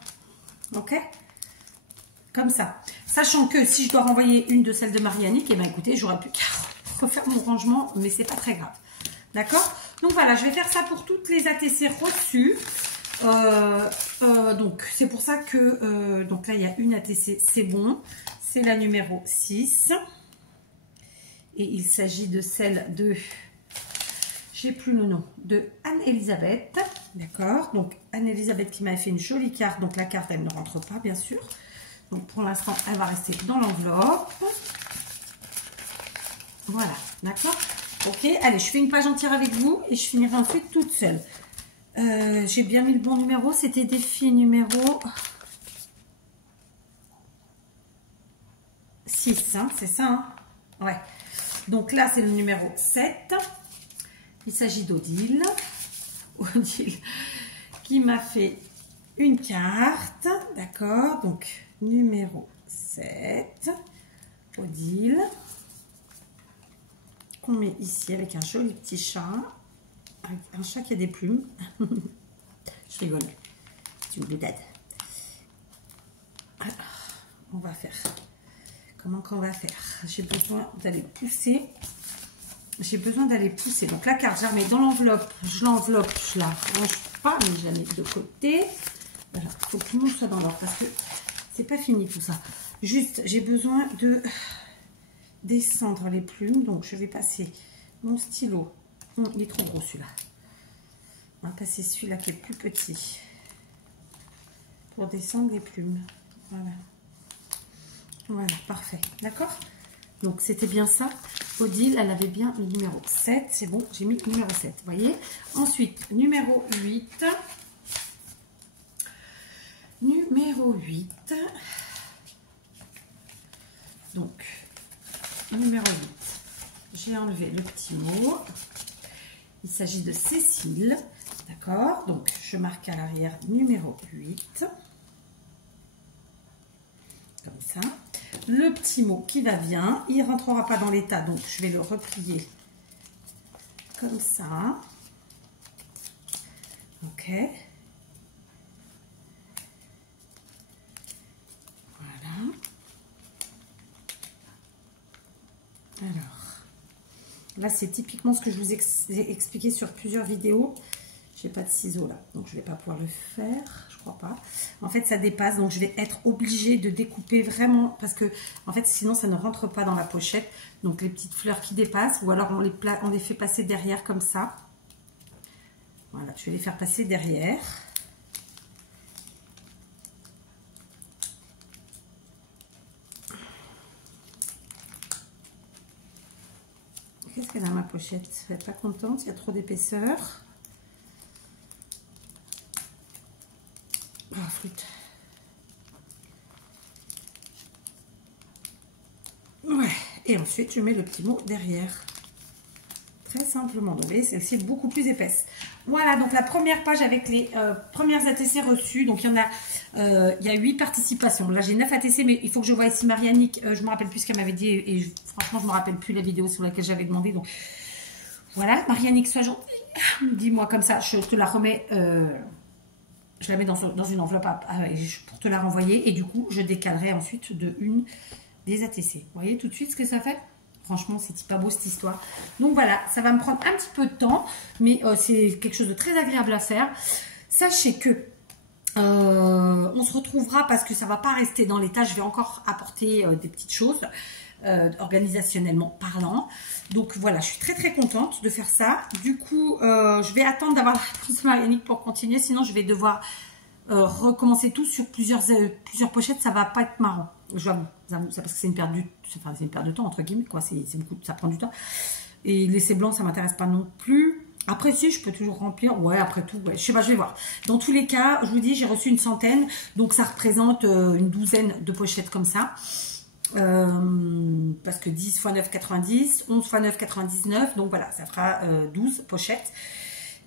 OK? Comme ça. Sachant que si je dois renvoyer une de celles de Mariannick, eh bien, écoutez, j'aurais plus qu'à refaire mon rangement, mais c'est pas très grave. D'accord? Donc voilà, je vais faire ça pour toutes les ATC reçues. Donc c'est pour ça que donc là il y a une ATC, c'est bon. C'est la numéro 6. Et il s'agit de celle de, j'ai plus le nom, de Anne-Elisabeth. D'accord? Donc Anne-Elisabeth qui m'a fait une jolie carte. Donc la carte elle ne rentre pas bien sûr. Donc pour l'instant elle va rester dans l'enveloppe. Voilà, d'accord? Ok, allez, je fais une page entière avec vous et je finirai ensuite toute seule. J'ai bien mis le bon numéro, c'était défi numéro 6, hein, c'est ça, hein? Ouais. Donc là, c'est le numéro 7. Il s'agit d'Odile. Odile qui m'a fait une carte, d'accord? Donc, numéro 7. Odile. Qu'on met ici avec un joli petit chat. Avec un chat qui a des plumes. Je rigole. C'est une boudade. Alors, on va faire. Comment qu'on va faire? J'ai besoin d'aller pousser. J'ai besoin d'aller pousser. Donc la carte, je la remets dans l'enveloppe. Je l'enveloppe, je la range pas, mais je la mets de côté. Voilà, il faut que tout le monde soit dans l'ordre parce que c'est pas fini tout ça. Juste, j'ai besoin de descendre les plumes. Donc je vais passer mon stylo. Il est trop gros celui-là. On va passer celui-là qui est plus petit pour descendre les plumes. Voilà. Voilà, parfait. D'accord? Donc, c'était bien ça. Odile, elle avait bien le numéro 7. C'est bon, j'ai mis le numéro 7. Vous voyez? Ensuite, numéro 8. Numéro 8. Donc, numéro 8. J'ai enlevé le petit mot. Il s'agit de Cécile. D'accord? Donc, je marque à l'arrière numéro 8. Comme ça. Le petit mot qui va bien. Il ne rentrera pas dans l'état, donc je vais le replier comme ça. OK. Voilà. Alors, là, c'est typiquement ce que je vous ai expliqué sur plusieurs vidéos. J'ai pas de ciseaux là, donc je vais pas pouvoir le faire, je crois pas. En fait, ça dépasse, donc je vais être obligée de découper vraiment, parce que en fait, sinon ça ne rentre pas dans la pochette. Donc les petites fleurs qui dépassent, ou alors on les fait passer derrière comme ça. Voilà, je vais les faire passer derrière. Qu'est-ce qu'elle a ma pochette? Elle n'est pas contente, il y a trop d'épaisseur. Ah, flûte. Ouais, et ensuite je mets le petit mot derrière. Très simplement. Vous voyez, celle-ci est beaucoup plus épaisse. Voilà, donc la première page avec les premières ATC reçues. Donc il y a 8 participations. Là j'ai 9 ATC, mais il faut que je voie ici Marianique. Je ne me rappelle plus ce qu'elle m'avait dit et franchement je ne me rappelle plus la vidéo sur laquelle j'avais demandé. Donc voilà, Marianique, sois gentille. Dis-moi comme ça, je te la remets. Je la mets dans une enveloppe pour te la renvoyer. Et du coup, je décalerai ensuite de une des ATC. Vous voyez tout de suite ce que ça fait? Franchement, c'est pas beau cette histoire. Donc voilà, ça va me prendre un petit peu de temps, mais c'est quelque chose de très agréable à faire. Sachez que on se retrouvera parce que ça ne va pas rester dans l'état. Je vais encore apporter des petites choses organisationnellement parlant. Donc voilà, je suis très très contente de faire ça. Du coup, je vais attendre d'avoir la réponse de Marianique pour continuer. Sinon, je vais devoir recommencer tout sur plusieurs pochettes. Ça va pas être marrant. J'avoue, parce que c'est une perte de temps entre guillemets, quoi. C'est beaucoup, ça prend du temps. Et laisser blanc, ça m'intéresse pas non plus. Après, si, je peux toujours remplir. Ouais, après tout, ouais. Je sais pas, je vais voir. Dans tous les cas, je vous dis, j'ai reçu une centaine. Donc, ça représente une douzaine de pochettes comme ça. Parce que 10 x 9, 90. 11 x 9, 99. Donc, voilà, ça fera 12 pochettes.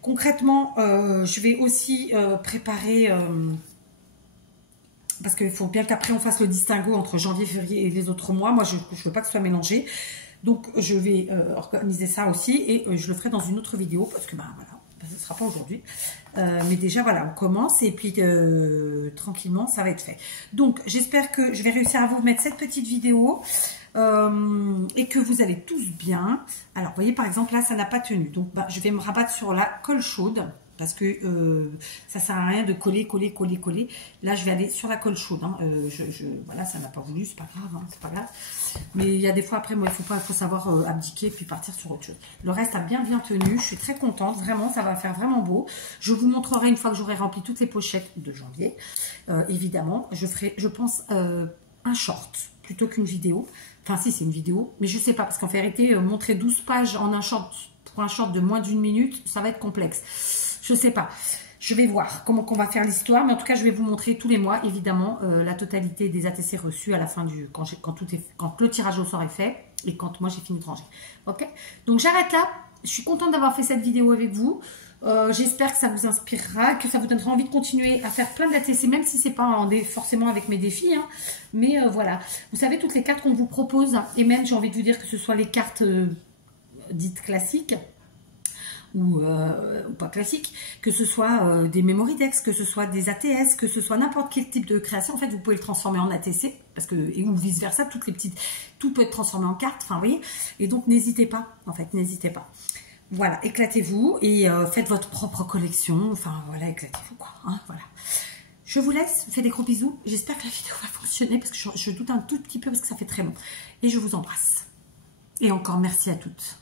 Concrètement, je vais aussi préparer... parce qu'il faut bien qu'après, on fasse le distinguo entre janvier, février et les autres mois. Moi, je ne veux pas que ce soit mélangé. Donc, je vais organiser ça aussi et je le ferai dans une autre vidéo parce que, voilà, ce ne sera pas aujourd'hui. Mais déjà, voilà, on commence et puis tranquillement, ça va être fait. Donc, j'espère que je vais réussir à vous mettre cette petite vidéo et que vous allez tous bien. Alors, vous voyez, par exemple, là, ça n'a pas tenu. Donc, je vais me rabattre sur la colle chaude. Parce que ça sert à rien de coller. Là, je vais aller sur la colle chaude. Hein. Voilà, ça n'a pas voulu, c'est pas grave, hein, c'est pas grave. Mais il y a des fois, après, moi, il faut savoir abdiquer et puis partir sur autre chose. Le reste a bien tenu. Je suis très contente. Vraiment, ça va faire vraiment beau. Je vous montrerai une fois que j'aurai rempli toutes les pochettes de janvier. Évidemment, je ferai, je pense, un short plutôt qu'une vidéo. Enfin, si, c'est une vidéo. Mais je sais pas, parce qu'en vérité, montrer 12 pages en un short, pour un short de moins d'1 minute, ça va être complexe. Je sais pas. Je vais voir comment on va faire l'histoire. Mais en tout cas, je vais vous montrer tous les mois, évidemment, la totalité des ATC reçus à la fin du... Quand le tirage au sort est fait et quand moi, j'ai fini de ranger. Ok? Donc, j'arrête là. Je suis contente d'avoir fait cette vidéo avec vous. J'espère que ça vous inspirera, que ça vous donnera envie de continuer à faire plein d'ATC, même si c'est pas forcément avec mes défis. Hein. Mais voilà. Vous savez, toutes les cartes qu'on vous propose, et même, j'ai envie de vous dire que ce soit les cartes dites classiques, ou pas classique, que ce soit des memory decks, que ce soit des ATS, que ce soit n'importe quel type de création, en fait vous pouvez le transformer en ATC, parce que, ou vice versa, tout peut être transformé en carte, enfin vous voyez, et donc n'hésitez pas, en fait, n'hésitez pas. Voilà, éclatez-vous et faites votre propre collection, enfin voilà, éclatez-vous quoi, hein, voilà. Je vous laisse, je vous fais des gros bisous, j'espère que la vidéo va fonctionner, parce que je doute un tout petit peu, parce que ça fait très long, et je vous embrasse. Et encore merci à toutes.